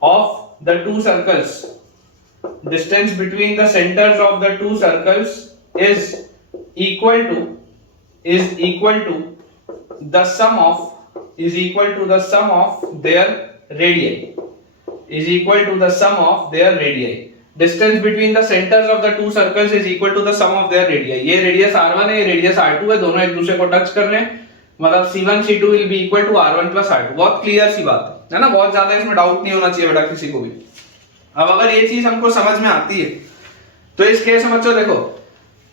of the two circles is equal to the sum of their radii, distance between the centers of the two circles is equal to the sum of their radii। ये रेडियस R1 है, ये रेडियस R2 है, दोनों एक दूसरे को टच कर रहे हैं, मतलब C1 C2 will be equal to R1 plus R2। बहुत क्लियर सी बात है ना, बहुत ज्यादा इसमें डाउट नहीं होना चाहिए बेटा किसी को भी। अब अगर ये चीज हमको समझ में आती है तो इस केस में बच्चों देखो,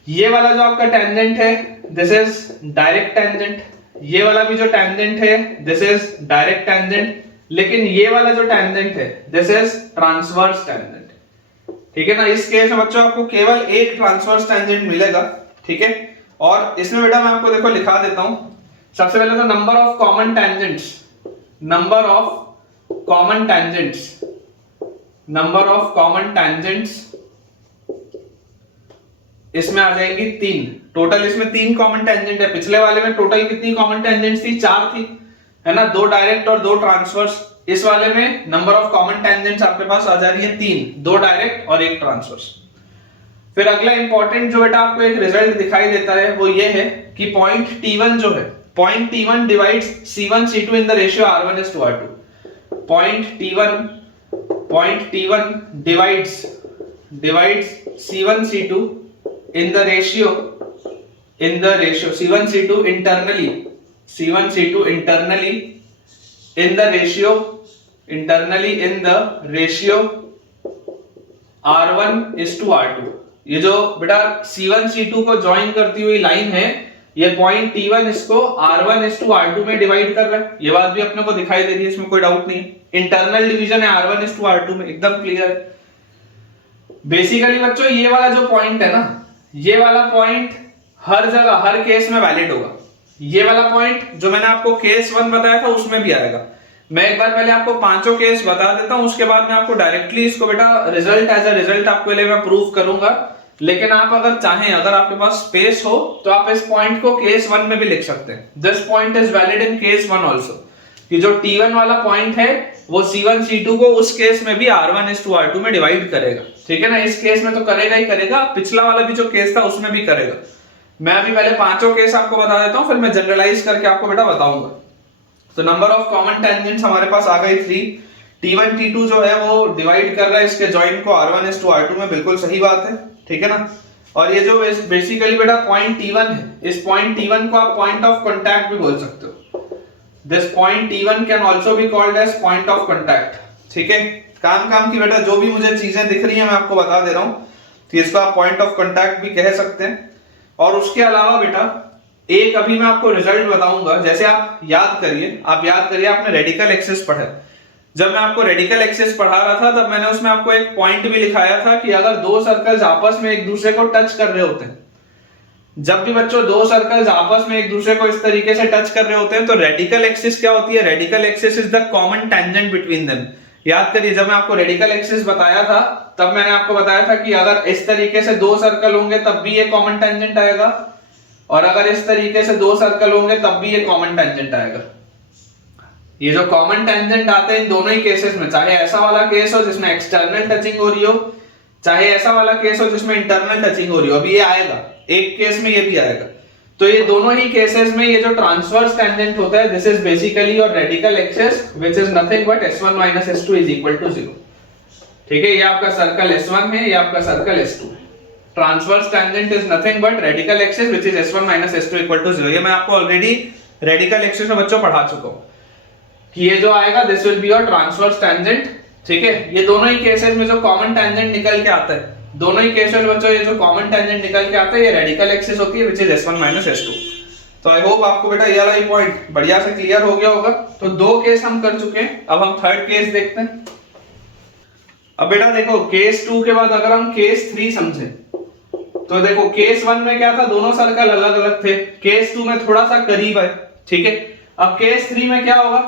ये वाला जो आपका टेंजेंट है दिस इज डायरेक्ट टेंजेंट, ये वाला भी जो टेंजेंट है दिस इज डायरेक्ट टेंजेंट, लेकिन ये वाला जो टेंजेंट है दिस इज ट्रांसवर्स टेंजेंट, ठीक है ना। इस केस में बच्चों आपको केवल एक ट्रांसवर्स टेंजेंट मिलेगा, ठीक है। और इसमें बेटा मैं आपको देखो लिखा देता हूं, सबसे पहले तो number of common tangents number of common tangents इसमें आ जाएंगी 3। टोटल इसमें 3 कॉमन टेंजेंट है। पिछले वाले में टोटल कितनी कॉमन टेंजेंट्स थी? 4 थी, है ना, 2 डायरेक्ट और 2 ट्रांसवर्स। इस वाले में नंबर ऑफ कॉमन टेंजेंट्स आपके पास आ जा रही है 3, 2 डायरेक्ट और 1 ट्रांसवर्स। फिर अगला इंपॉर्टेंट जो बेटा आपको एक रिजल्ट दिखाई देता है वो ये है कि पॉइंट T1 जो है, point T1 divides C1 C2 in the ratio R1:R2। Point T1 divides C1 C2 in the ratio C1 C2 internally in the ratio R1:R2। ये जो बेटा C1 C2 को ज्वाइन करती हुई लाइन है, ये पॉइंट T1 इसको R1:R2 में डिवाइड कर रहा है। ये बात भी अपने को दिखाई दे रही है, इसमें कोई डाउट नहीं है। इंटरनल डिवीजन है R1:R2 में, एकदम क्लियर है। बेसिकली बच्चों ये वाला जो पॉइंट है ना, ये वाला पॉइंट हर जगह हर केस में वैलिड होगा। ये वाला पॉइंट जो मैंने आपको केस 1 बताया था उसमें भी आएगा। मैं एक बार पहले आपको पांचों केस बता देता हूं, उसके बाद मैं आपको डायरेक्टली इसको बेटा रिजल्ट एज अ रिजल्ट आपके लिए मैं प्रूव करूंगा। लेकिन आप अगर चाहें, अगर आपके पास स्पेस हो तो आप इस पॉइंट को केस 1 में भी लिख सकते हैं। This point is valid in case 1 also, कि जो T1 वाला पॉइंट है वो C1 C2 को उस केस में भी R1:R2 में डिवाइड करेगा। ठीक है ना, इस केस में तो करेगा ही करेगा, पिछला वाला भी जो केस था उसमें भी करेगा। मैं अभी पहले पांचों केस आपको बता देता हूं, फिर मैं जनरलाइज करके आपको बेटा बताऊंगा। तो नंबर ऑफ कॉमन टेंजेंट्स हमारे पास आ गई 3। T1 T2 जो है वो डिवाइड कर रहा है इसके जॉइंट को R1:R2 में, बिल्कुल सही बात है। ठीक है ना, और ये जो बेसिकली बेटा पॉइंट T1 है, इस पॉइंट T1 को आप पॉइंट ऑफ कांटेक्ट भी बोल सकते हो। This point T1 can also be called as point of contact. ठीक है, काम की बेटा जो भी मुझे चीजें दिख रही हैं मैं आपको बता दे रहा हूं, तो इसको आप पॉइंट ऑफ कांटेक्ट भी कह सकते हैं। और उसके अलावा बेटा एक अभी मैं आपको रिजल्ट बताऊंगा। जैसे आप याद करिए आपने रेडिकल एक्सिस पढ़ा है। जब मैं आपको रेडिकल एक्सिस पढ़ा रहा था तब मैंने उसमें आपको एक पॉइंट भी लिखाया था कि अगर दो सर्कल्स आपस में एक दूसरे को टच कर रहे होते हैं, जब भी बच्चों दो सर्कल्स आपस में एक दूसरे को इस तरीके से टच कर रहे होते हैं तो रेडिकल एक्सिस क्या होती है? Radical axis is the common tangent between them. याद करिए, जब मैं आपको रेडिकल एक्सिस बताया था तब मैंने आपको बताया था कि अगर इस तरीके से दो सर्कल होंगे तब भी ये कॉमन टेंजेंट आएगा, और अगर इस तरीके से दो सर्कल होंगे तब भी ये कॉमन टेंजेंट आएगा। ये जो कॉमन टेंजेंट आते हैं इन दोनों ही केसेस में, चाहे ऐसा वाला केस हो जिसमें एक्सटर्नल टचिंग हो रही हो, चाहे ऐसा वाला केस हो जिसमें इंटरनल टचिंग हो रही हो, अभी ये आएगा, एक केस में ये भी आएगा। तो ये दोनों ही केसेस में ये जो ट्रांसवर्स टेंजेंट होता है, this is basically your radical axis which is nothing but S1 - S2 = 0। ठीक है, ये आपका सर्कल S1 है, ये आपका सर्कल S2 है। Transverse tangent is nothing but radical axis which is S1 - S2 = 0। ये मैं आपको ऑलरेडी रेडिकल एक्सिस में बच्चों पढ़ा चुका हूं कि ये जो आएगा this will be your transverse tangent. ठीक है, ये दोनों ही केसेस में जो कॉमन टेंजेंट निकल के आता है, दोनों ही केसेस में बच्चों ये जो कॉमन टेंजेंट निकल के आता है ये रेडिकल एक्सिस होती है व्हिच इज S1 - S2। तो आई होप आपको बेटा ये वाला पॉइंट बढ़िया से क्लियर हो गया होगा। तो दो केस हम कर चुके हैं, अब हम थर्ड केस देखते हैं। अब बेटा देखो, केस 2 के बाद अगर हम केस 3 समझें तो देखो केस 1 में क्या था, दोनों सर्कल अलग अलग थे। केस 2 में थोड़ा सा करीब है। ठीक है, अब केस 3 में क्या होगा?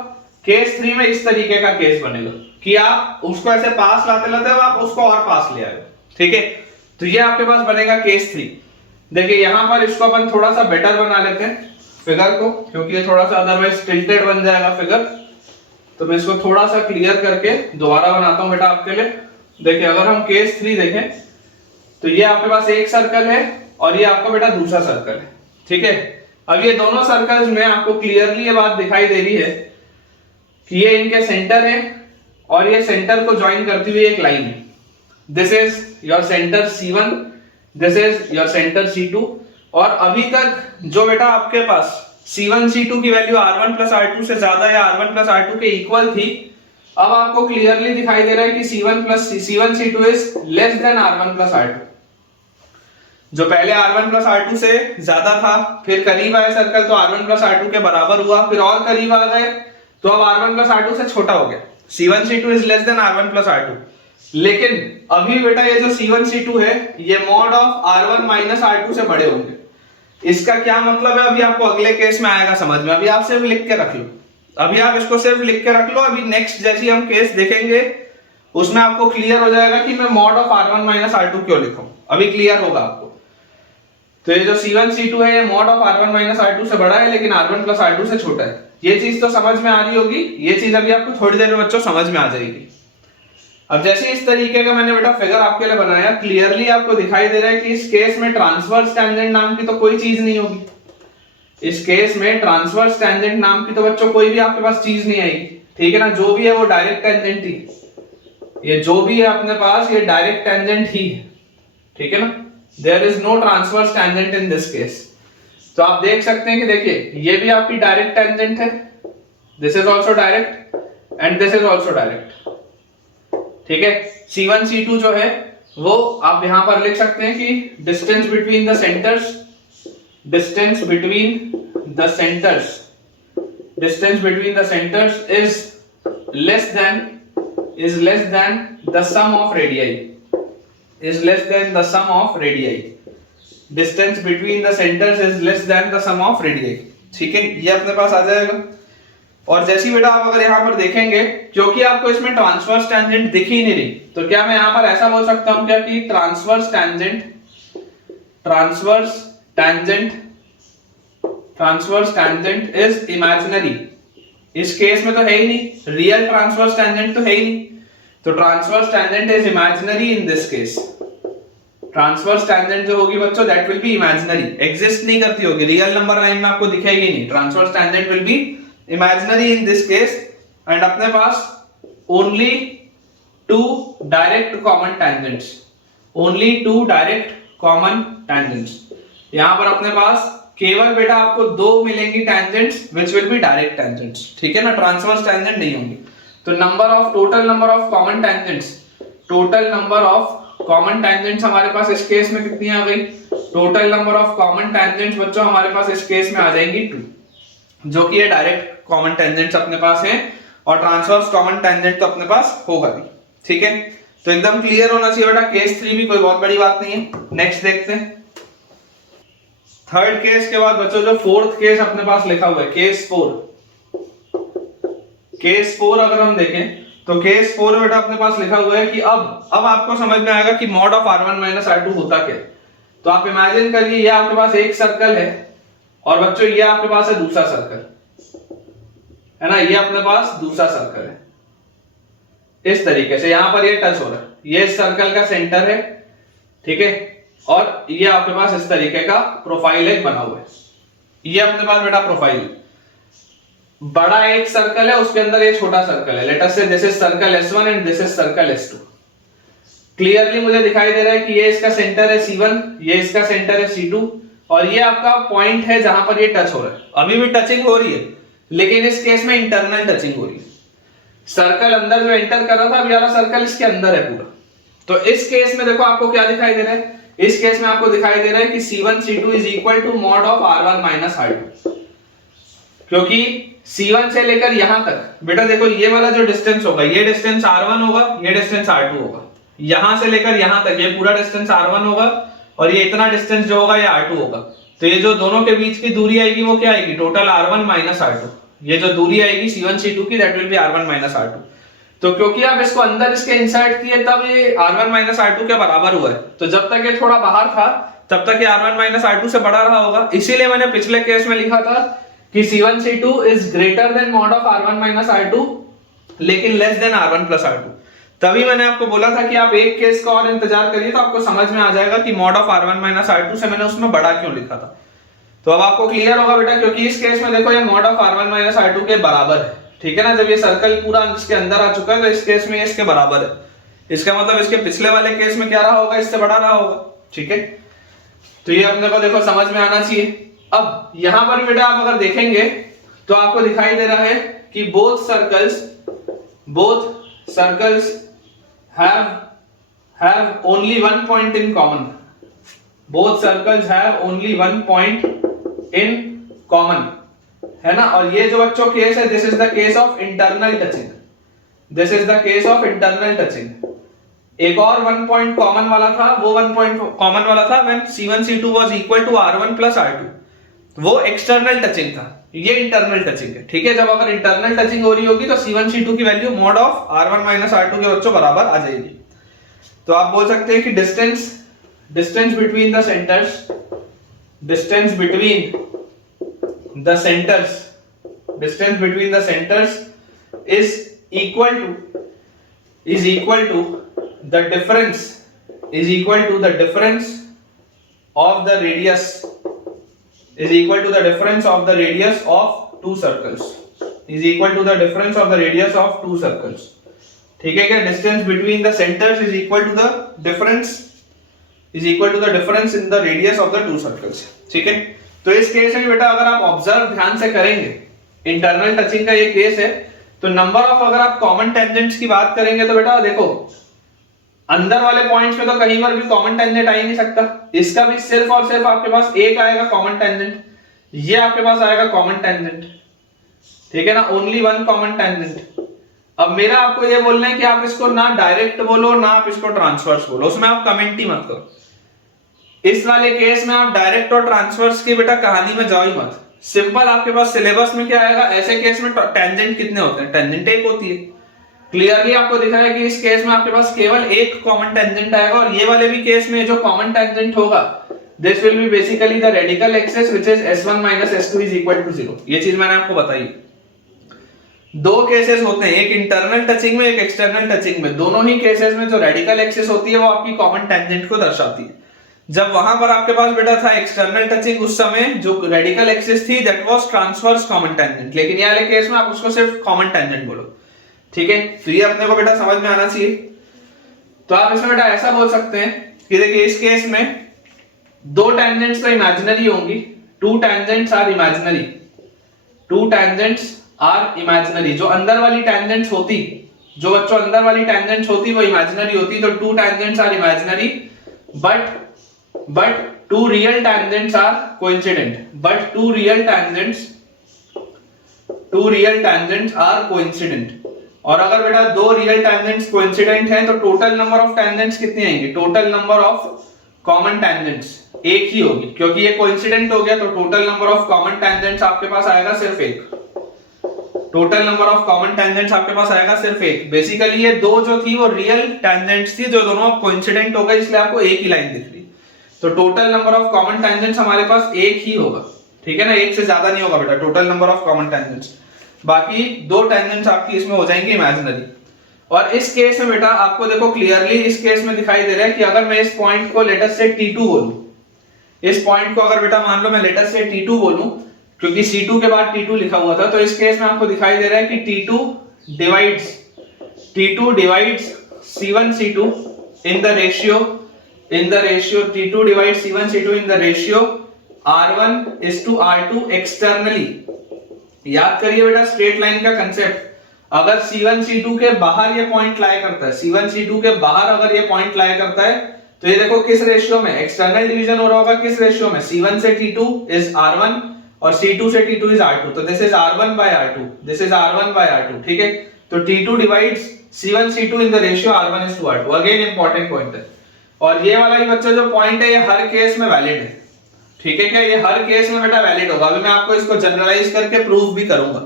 केस 3 में इस तरीके का केस बनेगा कि आप उसको ऐसे पास लाते लाते आप उसको और पास ले आए। ठीक है, तो ये आपके पास बनेगा केस 3। देखिए यहां पर इसको अपन थोड़ा सा बेटर बना लेते हैं फिगर को, क्योंकि ये थोड़ा सा अदरवाइज टिल्टेड बन जाएगा फिगर। तो मैं इसको थोड़ा सा क्लियर करके दोबारा बनाता हूं बेटा आपके लिए। देखिए अगर हम केस 3 देखें तो ये आपके पास एक सर्कल है और ये आपका बेटा दूसरा सर्कल है। ठीक है, अब ये दोनों सर्कल्स में आपको क्लियरली ये बात दिखाई दे रही है कि ये इनके सेंटर है और ये सेंटर को ज्वाइन करती हुई एक लाइन है। This is your centre C1, this is your centre C2। और अभी तक जो बेटा आपके पास C1 C2 की वैल्यू R1 + R2 से ज्यादा या R1 + R2 के इक्वल थी, अब आपको क्लियरली दिखाई दे रहा है कि C1 C2 is less then R1 + R2। जो पहले R1 + R2 से ज्यादा था, फिर करीब आए सर्कल तो R1 + R2 के बराबर हुआ, फिर और करीब आ गए तो अब R1 + R2 से छोटा हो गया। C1 C2 is less then R1 + R2। लेकिन अभी बेटा ये जो C1 C2 है ये मॉड ऑफ R1 - R2 से बड़े होंगे। इसका क्या मतलब है अभी आपको अगले केस में आएगा समझ में। अभी आप सिर्फ लिख के रख लो, अभी आप इसको सिर्फ लिख के रख लो। अभी नेक्स्ट जैसी हम केस देखेंगे उसमें आपको क्लियर हो जाएगा कि मैं mod of R1 minus R2 क्यों लिखूं, अभी क्लियर होगा आपको। तो ये जो C1 C2 है ये mod of R1 minus R2 से बड़ा है लेकिन R1 प्लस R2 से छोटा है। ये चीज तो समझ में आ रही होगी, ये चीज अभी आपको थोड़ी देर में बच्चों समझ में आ जाएगी। अब जैसे इस तरीके का मैंने बेटा फिगर आपके लिए बनाया, क्लियरली आपको दिखाई दे रहा है कि इस केस में ट्रांसवर्स टेंजेंट नाम की तो कोई चीज नहीं होगी। इस केस में ट्रांसवर्स टेंजेंट नाम की तो बच्चों कोई भी आपके पास चीज नहीं आएगी, ठीक है ना। जो भी है वो डायरेक्ट टेंजेंट ही, ये जो भी है अपने पास ये डायरेक्ट टेंजेंट ही है, ठीक है ना। There is no transverse tangent in this case. तो आप देख सकते हैं कि देखिए ये भी आपकी डायरेक्ट टेंजेंट है, this is also direct and this is also direct, ठीक है। C1 C2 जो है वो आप यहां पर लिख सकते हैं कि distance between the centres, distance between the centres, distance between the centres is less than the sum of radii, is less than the sum of radii, distance between the centers is less than the sum of radii, ठीक है। ये अपने पास आ जाएगा। और जैसी बेटा आप अगर यहाँ पर देखेंगे, क्योंकि आपको इसमें ट्रांसवर्स टेंजेंट दिख ही नहीं रही, तो क्या मैं यहाँ पर ऐसा बोल सकता हूँ क्या कि ट्रांसवर्स टेंजेंट इज इमेजिनरी। इस केस में तो है ही नहीं, रियल ट्रांसवर्स टेंजेंट तो है ही नहीं, तो transverse tangent is imaginary in this case. Transverse tangent जो होगी बच्चों that will be imaginary, exist नहीं करती होगी, रियल नंबर लाइन में आपको दिखेगी नहीं। Transverse tangent will be imaginary in this case and अपने पास only two direct common tangents, only two direct common tangents। यहां पर अपने पास केवल बेटा आपको दो मिलेंगी tangents which will be direct tangents, ठीक है ना, ट्रांसवर्स टेंजेंट नहीं होंगी। तो total number of common tangents, total number of common tangents हमारे पास इस केस में कितनी आ गई, total number of common tangents बच्चों हमारे पास इस केस में आ जाएंगी 2, जो कि ये डायरेक्ट कॉमन टेंजेंट्स अपने पास हैं और ट्रांसवर्स कॉमन टेंजेंट तो अपने पास होगा भी, ठीक है। तो एकदम क्लियर होना चाहिए बेटा, केस 3 भी कोई बहुत बड़ी बात नहीं है। नेक्स्ट देखते हैं थर्ड केस के बाद बच्चों जो फोर्थ केस अपने पास लिखा हुआ है केस 4। केस 4 अगर हम देखें तो केस 4 बेटा अपने पास लिखा हुआ है कि अब आपको समझ में आएगा कि mod of R1 minus R2 होता क्या। तो आप इमेजिन करिए ये आपके पास एक सर्कल है और बच्चों ये आपके पास है दूसरा सर्कल, है ना, ये अपने पास दूसरा सर्कल है। इस तरीके से यहां पर ये टच हो रहा है, ये इस सर्कल का सेंटर है, ठीक है, और ये आपके पास इस तरीके का प्रोफाइल एक बना हुआ है। ये अपने पास बेटा प्रोफाइल, बड़ा एक सर्कल है उसके अंदर ये छोटा सर्कल है। लेट अस से this is circle S1 and this is circle S2। Clearly मुझे दिखाई दे रहा है कि ये इसका सेंटर है C1, ये इसका सेंटर है C2 और ये आपका पॉइंट है जहां पर ये टच हो रहा है। अभी भी टचिंग हो रही है लेकिन इस केस में इंटरनल टचिंग हो रही है। सर्कल अंदर जो एंटर कर रहा था, अभी वाला सर्कल इसके अंदर है पूरा। तो इस केस में देखो आपको क्या दिखाई दे रहा है, इस केस में आपको दिखाई दे रहा है कि C1 C2 is equal to mod of R1 minus R2। क्योंकि C1 से लेकर यहां तक बेटा देखो ये वाला जो डिस्टेंस होगा, ये डिस्टेंस R1 होगा, ये डिस्टेंस R2 होगा। यहां से लेकर यहां तक ये पूरा डिस्टेंस R1 होगा और ये इतना डिस्टेंस जो होगा ये R2 होगा। तो ये जो दोनों के बीच की दूरी आएगी वो क्या आएगी, टोटल R1 माइनस R2। ये जो दूरी आएगी C1 C2 की that will B R1 minus R2। तो क्योंकि आप इसको अंदर इसके इंसर्ट किए तब ये R1 माइनस R2 के बराबर हुआ है। तो जब तक ये थोड़ा बाहर था तब तक ये R1 माइनस R2 से बड़ा रहा होगा। इसीलिए मैंने पिछले केस में लिखा था कि C1 C2 is greater then mod of R1 minus R2 लेकिन less than R1 plus R2। तभी मैंने आपको बोला था कि आप एक केस का और इंतजार करिए तो आपको समझ में आ जाएगा कि mod of R1 minus R2 से मैंने उसमें बड़ा क्यों लिखा था। तो अब आपको क्लियर होगा बेटा, क्योंकि इस केस में देखो ये mod of R1 minus R2 के बराबर है, ठीक है ना। जब ये सर्कल पूरा इसके अंदर आ चुका है तो इस केस में इसके बराबर है। इसका मतलब इसके पिछले वाले केस में क्या रहा होगा, इससे बड़ा रहा होगा, ठीक है। तो ये अपने को देखो समझ में आना चाहिए। अब यहां पर बेटा आप अगर देखेंगे तो आपको दिखाई दे रहा है कि both circles have only one point in common. Both circles have only one point in common, है ना। और ये जो बच्चों केस है, this is the case of internal touching, this is the case of internal touching. एक और वन पॉइंट कॉमन वाला था, वो वन पॉइंट कॉमन वाला था when C1 C2 was equal to R1 plus R2, वो एक्सटर्नल टचिंग था। ये इंटरनल टचिंग है, ठीक है। जब अगर इंटरनल टचिंग हो रही होगी तो C1 C2 की value mod of R1 minus R2 के बच्चों बराबर आ जाएगी। तो आप बोल सकते हैं कि distance between the centres, distance between the centres is equal to the difference of the radius of two circles, ठीक है क्या। Distance between the centres is equal to the difference in the radius of the two circles, ठीक है। तो इस केस में बेटा अगर आप ऑब्जर्व ध्यान से करेंगे, इंटरनल टचिंग का ये केस है, तो नंबर ऑफ अगर आप कॉमन टेंजेंट्स की बात करेंगे तो बेटा देखो अंदर वाले पॉइंट्स में तो कहीं पर भी कॉमन टेंजेंट आ ही नहीं सकता। इसका भी सिर्फ और सिर्फ आपके पास एक आएगा कॉमन टेंजेंट, ये आपके पास आएगा कॉमन टेंजेंट, ठीक है ना, ओनली वन कॉमन टेंजेंट। अब मेरा आपको ये बोलना है कि आप इसको ना डायरेक्ट बोलो ना आप इसको ट्रांसवर्स बोलो, उसमें आप कमेंट ही मत करो। इस वाले केस में आप डायरेक्ट और ट्रांसवर्स की बेटा कहानी में जाओ ही मत। सिंपल आपके पास सिलेबस में क्या आएगा, ऐसे केस में टेंजेंट कितने होते हैं, टेंजेंट एक होती है। क्लियरली आपको दिखा है कि इस केस में आपके पास केवल एक कॉमन टेंजेंट आएगा, और ये वाले भी केस में जो कॉमन टेंजेंट होगा this will be basically the radical axis which is s1 s2 is equal to 0। ये चीज मैंने आपको बताई। दो केसेस होते हैं, एक इंटरनल टचिंग में एक एक्सटर्नल टचिंग में। दोनों ही केसेस में जो रेडिकल एक्सिस होती है वो आपकी कॉमन टेंजेंट को दर्शाती है। जब वहां पर आपके पास बेटा था एक्सटर्नल टचिंग, उस समय जो रेडिकल एक्सिस थी that was transverse common tangent, लेकिन ये वाले केस में आप उसको सिर्फ कॉमन टेंजेंट बोलो, ठीक है। तो ये अपने को बेटा समझ में आना चाहिए। तो आप इसमें बेटा ऐसा बोल सकते हैं कि देखिए इस केस में दो टेंजेंट्स तो इमेजिनरी होंगी, टू टेंजेंट्स आर इमेजिनरी। जो अंदर वाली टेंजेंट्स होती, जो बच्चों अंदर वाली टेंजेंट्स होती वो इमेजिनरी होती, तो two tangents are imaginary but two real tangents are coincident are coincident। और अगर बेटा दो रियल टेंजेंट्स कोइंसिडेंट हैं तो टोटल नंबर ऑफ टेंजेंट्स कितनी आएंगी, total number of common tangents एक ही होगी, क्योंकि ये कोइंसिडेंट हो गया तो total number of common tangents आपके पास आएगा सिर्फ एक। Total number of common tangents आपके पास आएगा सिर्फ एक। बेसिकली ये दो जो थी वो रियल टेंजेंट्स थी जो दोनों कोइंसिडेंट हो गए, इसलिए आपको एक ही लाइन दिख रही। तो total number of common tangents हमारे पास एक ही होगा, ठीक है ना, एक से ज्यादा नहीं होगा बेटा total number of common tangents. बाकी दो टेंजेंट्स आपकी इसमें हो जाएंगी इमेजिनरी। और इस केस में बेटा आपको देखो क्लियरली इस केस में दिखाई दे रहा है कि अगर मैं इस पॉइंट को लेट अस से T2 बोलूं, इस पॉइंट को अगर बेटा मान लो मैं लेट अस से T2 बोलूं, क्योंकि C2 के बाद T2 लिखा हुआ था, तो इस केस में आपको दिखाई दे रहा है कि T2 divides C1 C2 in the ratio T2 divides C1 C2 in the ratio R1 is to R2 externally। याद करिए बेटा स्ट्रेट लाइन का कंसेप्ट। अगर C1 C2 के बाहर ये पॉइंट लाया करता है, C1 C2 के बाहर अगर ये पॉइंट लाया करता है, तो ये देखो किस रेशियो में एक्सटर्नल डिवीजन हो रहा होगा, किस रेशियो में, C1 से T2 is R1 और C2 से T2 is R2, तो this is R1 by R2, ठीक है। तो T2 divides C1 C2 in the ratio R1 is to R2, again important point है। और ये वाला ही बच्चा जो पॉइंट है ये हर केस में वैलिड है, ठीक है क्या, ये हर केस में बेटा वैलिड होगा। अभी मैं आपको इसको जनरलाइज करके प्रूफ भी करूंगा।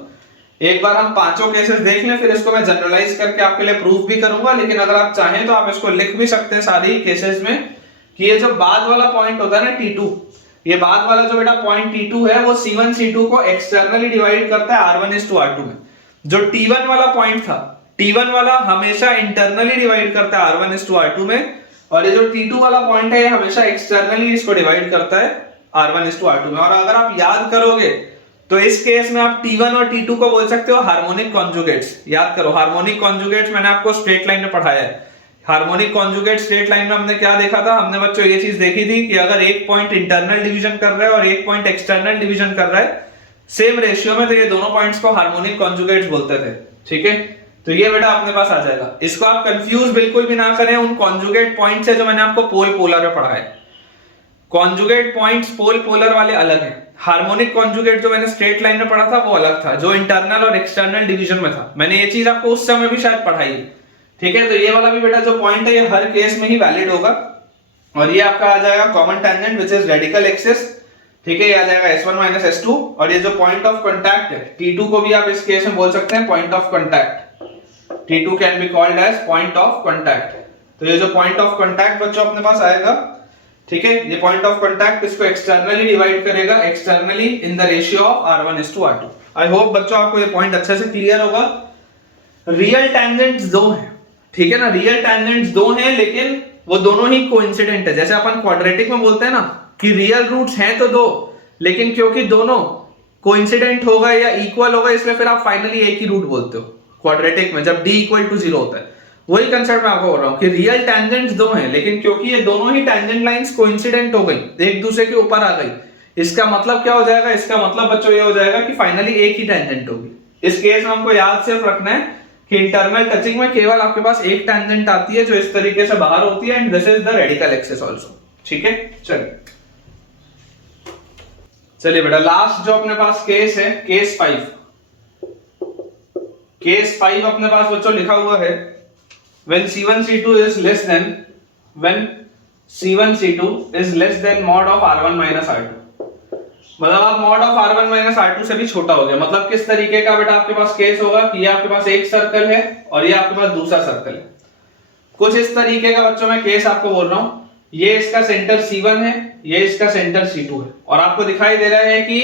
एक बार हम पांचों केसेस देख लें, फिर इसको मैं जनरलाइज करके आपके लिए प्रूफ भी करूंगा। लेकिन अगर आप चाहें तो आप इसको लिख भी सकते हैं सारी केसेस में कि ये जो बाद वाला पॉइंट होता है ना T2, ये बाद वाला जो बेटा पॉइंट T2 है वो C1 C2 को एक्सटर्नली डिवाइड करता है R1 is to R2 में। जो T1 वाला पॉइंट था, T1 वाला हमेशा इंटरनली डिवाइड करता है R1 is to R2 में, और ये जो T2 वाला पॉइंट है ये हमेशा एक्सटर्नली इसको डिवाइड करता है R1 is to R2 में। और अगर आप याद करोगे तो इस केस में आप T1 और T2 को बोल सकते हो हार्मोनिक कॉन्जुगेट्स। याद करो हार्मोनिक कॉन्जुगेट्स मैंने आपको स्ट्रेट लाइन में पढ़ाया है। हार्मोनिक कॉन्जुगेट स्ट्रेट लाइन में हमने क्या देखा था, हमने बच्चों ये चीज देखी थी कि अगर एक पॉइंट इंटरनल डिवीजन कर रहा है और एक पॉइंट एक्सटर्नल डिवीजन कर रहा है सेम रेशियो में, तो ये दोनों पॉइंट्स को हार्मोनिक कॉन्जुगेट्स बोलते थे, ठीक है। तो ये बेटा अपने पास आ जाएगा। इसको आप कंफ्यूज बिल्कुल भी ना करें उन कॉन्जुगेट पॉइंट से जो मैंने आपको पोल पोलर में पढ़ा है। कॉन्जुगेट पॉइंट्स पोल पोलर वाले अलग हैं। हार्मोनिक कॉन्जुगेट जो मैंने स्ट्रेट लाइन में पढ़ा था वो अलग था, जो इंटरनल और एक्सटर्नल डिवीजन में था। मैंने ये चीज आपको उस समय भी शायद पढ़ाई, ठीक है। तो ये वाला भी बेटा जो पॉइंट है ये हर केस में ही वैलिड होगा। और ये आपका आ जाएगा common tangent which is radical axis ठीक है, ये आ जाएगा S1 माइनस S2, और ये जो पॉइंट ऑफ कांटेक्ट है T2 को भी आप इस केस में बोल सकते हैं point of contact. T2 can be called as point of contact. तो ये जो पॉइंट ऑफ कांटेक्ट बच्चों अपने पास आएगा, ठीक है, ये पॉइंट ऑफ कांटेक्ट इसको एक्सटर्नली डिवाइड करेगा, externally in the ratio of R1:R2। I hope बच्चों आपको ये पॉइंट अच्छे से क्लियर होगा। रियल टैंजेंट्स दो हैं, ठीक है ना, रियल टैंजेंट्स दो हैं, लेकिन वो दोनों ही कोइंसिडेंट है। जैसे अपन क्वाड्रेटिक में बोलते हैं ना कि रियल रूट्स हैं तो दो, लेकिन क्योंकि दोनों कोइंसिडेंट होगा या इक्वल होगा, इसलिए फिर आप फाइनली एक ही रूट बोलते हो क्वाड्रेटिक में, जब d इक्वल टू 0 होता है। वही कंसेप्ट मैं आपको बोल रहा हूं कि रियल टैंजेंट्स दो हैं, लेकिन क्योंकि ये दोनों ही टैंजेंट लाइंस कोइंसिडेंट हो गई, एक दूसरे के ऊपर आ गई, इसका मतलब क्या हो जाएगा, इसका मतलब बच्चों ये हो जाएगा कि फाइनली एक ही टैंजेंट होगी। इस केस में हमको याद सिर्फ रखना है कि इंटरनल टचिंग में केवल आपके पास एक टैंजेंट आती है जो इस तरीके से बाहर होती है, and this is the radical axis also. ठीक है, चलिए बेटा, लास्ट जो अपने पास केस है, केस 5। केस 5 अपने पास बच्चों लिखा हुआ है when C1 C2 is less than mod of R1 minus R2। मतलब आप mod of R1 minus R2 से भी छोटा हो गया। मतलब किस तरीके का बेटा आपके पास केस होगा कि ये आपके पास एक सर्कल है और ये आपके पास दूसरा सर्कल है। कुछ इस तरीके का बच्चों मैं केस आपको बोल रहा हूं। ये इसका सेंटर C1 है, ये इसका सेंटर C2 है, और आपको दिखाई दे रहा है कि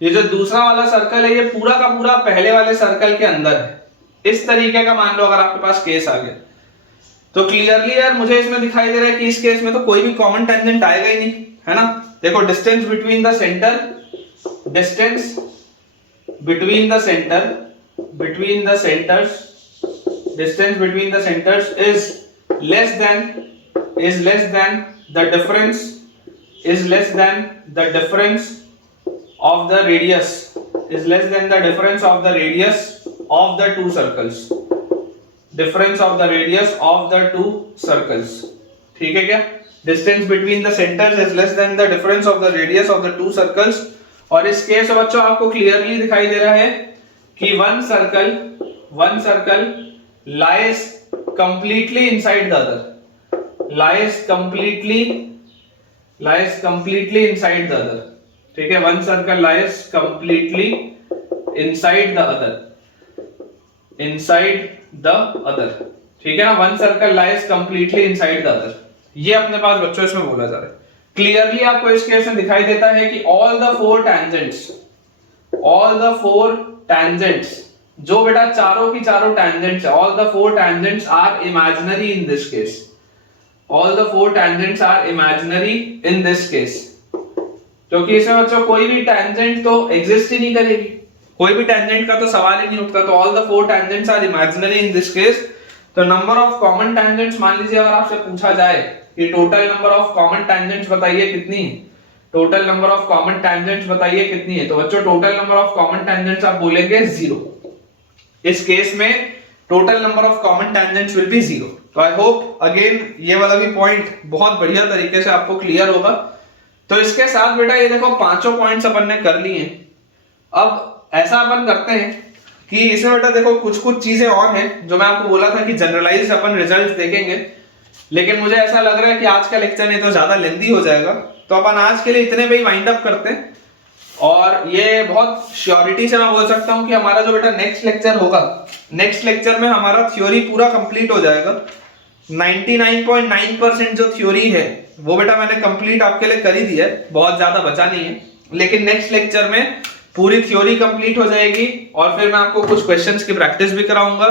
ये जो दूसरा वाला सर्कल है ये पूरा का पूरा पहले वाले सर्कल के अंदर है। इस तरीके का मान लो अगर आपके पास केस आ गया, तो क्लियरली यार मुझे इसमें दिखाई दे रहा है कि इस केस में तो कोई भी कॉमन टेंजेंट आएगा ही नहीं, है ना। देखो, distance between the centre is less than the difference of the radius of the two circles। Difference of the radius of the two circles, ठीक है क्या। Distance between the centres is less than the difference of the radius of the two circles. और इस केस में बच्चों आपको क्लियरली दिखाई दे रहा है कि one circle lies completely inside the other, lies completely inside the other, ठीक है। One circle lies completely inside the other, ठीक है ना। One circle lies completely inside the other, ये अपने पास बच्चों इसमें बोला जा रहा है। क्लियरली आपको इस केस में दिखाई देता है कि ऑल द फोर टैंजेंट्स जो बेटा चारों की चारों टैंजेंट्स है, all the four tangents are imaginary in this case. All the four tangents are imaginary in this case, क्योंकि इसमें बच्चों कोई भी टैंजेंट तो एग्जिस्ट ही नहीं करेगी, कोई भी टैंजेंट का तो सवाल ही नहीं उठता। तो all the four tangents are imaginary in this case. तो नंबर ऑफ कॉमन टैंजेंट्स, मान लीजिए अगर आपसे पूछा जाए कि total number of common tangents बताइए कितनी है, total number of common tangents बताइए कितनी है, तो बच्चों total number of common tangents आप बोलेंगे 0। इस केस में total number of common tangents will be 0। तो आई होप अगेन ये वाला भी पॉइंट बहुत बढ़िया तरीके से आपको क्लियर होगा। तो इसके साथ बेटा ये देखो पांचों पॉइंट्स अपन ने कर लिए। अब ऐसा अपन करते हैं कि इसमें बेटा देखो कुछ चीजें और हैं जो मैं आपको बोला था कि जनरलाइज्ड अपन रिजल्ट देखेंगे, लेकिन मुझे ऐसा लग रहा है कि आज का लेक्चर नहीं तो ज्यादा लेंथी हो जाएगा, तो अपन आज के लिए इतने में ही वाइंड अप करते हैं। और ये बहुत श्योरिटी से मैं बोल सकता हूं कि हमारा जो बेटा नेक्स्ट लेक्चर होगा, नेक्स्ट लेक्चर में हमारा थ्योरी पूरा कंप्लीट हो जाएगा। 99.9% जो थ्योरी है वो बेटा मैंने कंप्लीट आपके लिए कर ही दिया है, बहुत ज्यादा बचा नहीं है। लेकिन नेक्स्ट लेक्चर में पूरी थ्योरी कंप्लीट हो जाएगी और फिर मैं आपको कुछ क्वेश्चंस की प्रैक्टिस भी कराऊंगा,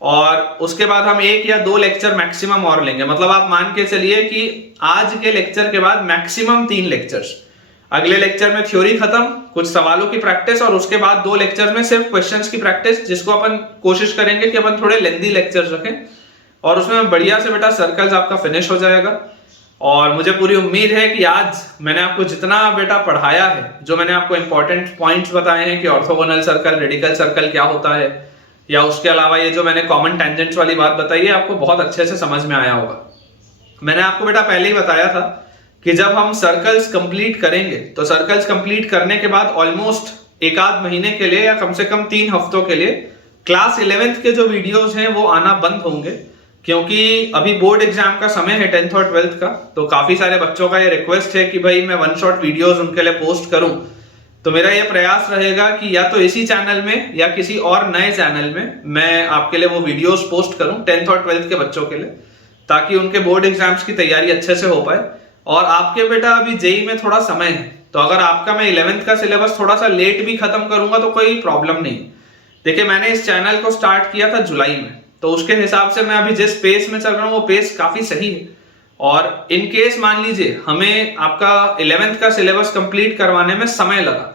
और उसके बाद हम 1 या 2 लेक्चर मैक्सिमम और लेंगे। मतलब आप मान के चलिए कि आज के लेक्चर के बाद मैक्सिमम 3 लेक्चर्स। अगले लेक्चर में थ्योरी खत्म, कुछ सवालों की प्रैक्टिस, और उसके बाद 2 लेक्चर में सिर्फ क्वेश्चंस की प्रैक्टिस, जिसको अपन कोशिश करेंगे कि अपन थोड़े लेंथी लेक्चर्स रखें, और उसमें बढ़िया से बेटा सर्कल्स आपका फिनिश हो जाएगा। और मुझे पूरी उम्मीद है कि आज मैंने आपको जितना बेटा पढ़ाया है, जो मैंने आपको इंपॉर्टेंट पॉइंट्स बताए हैं कि ऑर्थोगोनल सर्कल, रेडिकल सर्कल क्या होता है, या उसके अलावा ये जो मैंने कॉमन टेंजेंट्स वाली बात बताई है, आपको बहुत अच्छे से समझ में आया होगा। मैंने आपको बेटा पहले ही बताया था कि जब हम सर्कल्स कंप्लीट करेंगे, तो सर्कल्स कंप्लीट करने के बाद ऑलमोस्ट 1 महीने के लिए या कम से कम 3 हफ्तों के लिए क्लास 11th के जो वीडियोस हैं वो आना बंद होंगे। क्योंकि अभी बोर्ड एग्जाम का समय है 10th और 12th का, तो काफी सारे बच्चों का ये रिक्वेस्ट है कि भाई मैं वन शॉट वीडियोस उनके लिए पोस्ट करूं। तो मेरा ये प्रयास रहेगा कि या तो इसी चैनल में या किसी और नए चैनल में मैं आपके लिए वो वीडियोस पोस्ट करूं 10th और 12th के बच्चों के लिए, ताकि उनके बोर्ड एग्जाम्स की तैयारी अच्छे से हो पाए। और आपके बेटा अभी जेई में थोड़ा समय है, तो अगर आपका मैं 11th का सिलेबस थोड़ा सा लेट भी खत्म करूंगा तो कोई प्रॉब्लम नहीं। देखिए, मैंने इस चैनल को स्टार्ट किया था जुलाई में, तो उसके हिसाब से मैं अभी जिस पेस में चल रहा हूँ वो पेस काफी सही है। और इन केस मान लीजिए हमें आपका 11th का सिलेबस कंप्लीट करवाने में समय लगा,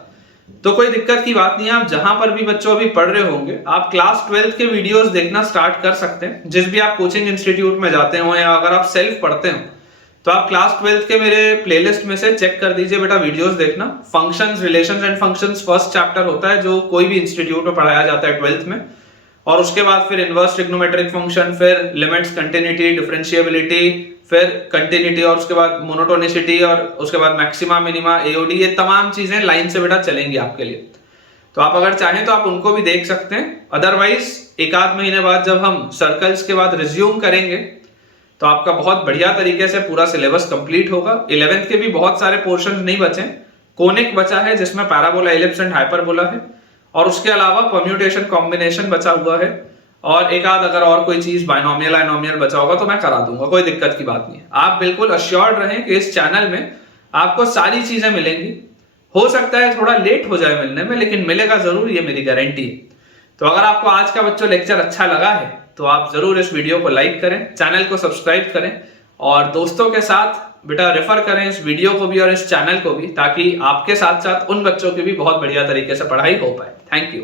तो कोई दिक्कत की बात नहीं है। आप जहां पर भी बच्चों अभी पढ़ रहे होंगे, आप क्लास 12th के वीडियोस देखना स्टार्ट कर सकते हैं। जिस भी आप कोचिंग इंस्टीट्यूट में जाते हो या अगर आप सेल्फ पढ़ते हो, तो आप क्लास 12th के मेरे प्लेलिस्ट में से चेक कर दीजिए बेटा, वीडियोस देखना। Functions, relations and functions first chapter होता है जो कोई भी इंस्टीट्यूट में पढ़ाया जाता है 12th में, और उसके बाद फिर इनवर्स ट्रिग्नोमेट्रिक फंक्शन, फिर लिमिट्स, कंटिन्यूटी, डिफरेंशिएबिलिटी, फिर कंटिन्यूटी, और उसके बाद मोनोटोनिसिटी, और उसके बाद मैक्सिमा, मिनिमा, एओडी, ये तमाम चीजें लाइन से बेटा चलेंगी आपके लिए। तो आप अगर चाहें तो आप उनको भी देख सकते हैं। अदरवाइज एक आध महीने बाद जब हम सर्कल्स के बाद रिज्यूम करेंगे तो आपका बहुत बढ़िया तरीके से पूरा सिलेबस कंप्लीट होगा। 11th के भी बहुत सारे पोर्शंस नहीं बचे, कोनिक बचा है जिसमें पैराबोला, एलिप्स एंड हाइपरबोला है, और उसके अलावा परम्यूटेशन, कॉम्बिनेशन बचा हुआ है, और एक आध अगर और कोई चीज बाइनोमियल, आइनोमियल बचा होगा तो मैं करा दूंगा, कोई दिक्कत की बात नहीं है। आप बिल्कुल अश्योर्ड रहें कि इस चैनल में आपको सारी चीजें मिलेंगी। हो सकता है थोड़ा लेट हो जाए मिलने में, लेकिन मिलेगा जरूर, ये मेरी गारंटी है। तो अगर आपको आज का बच्चों लेक्चर अच्छा लगा है तो आप जरूर इस वीडियो को लाइक करें, चैनल को सब्सक्राइब करें, और दोस्तों के साथ बेटा रेफर करें इस वीडियो को भी और इस चैनल को भी, ताकि आपके साथ साथ उन बच्चों की भी बहुत बढ़िया तरीके से पढ़ाई हो पाए। Thank you.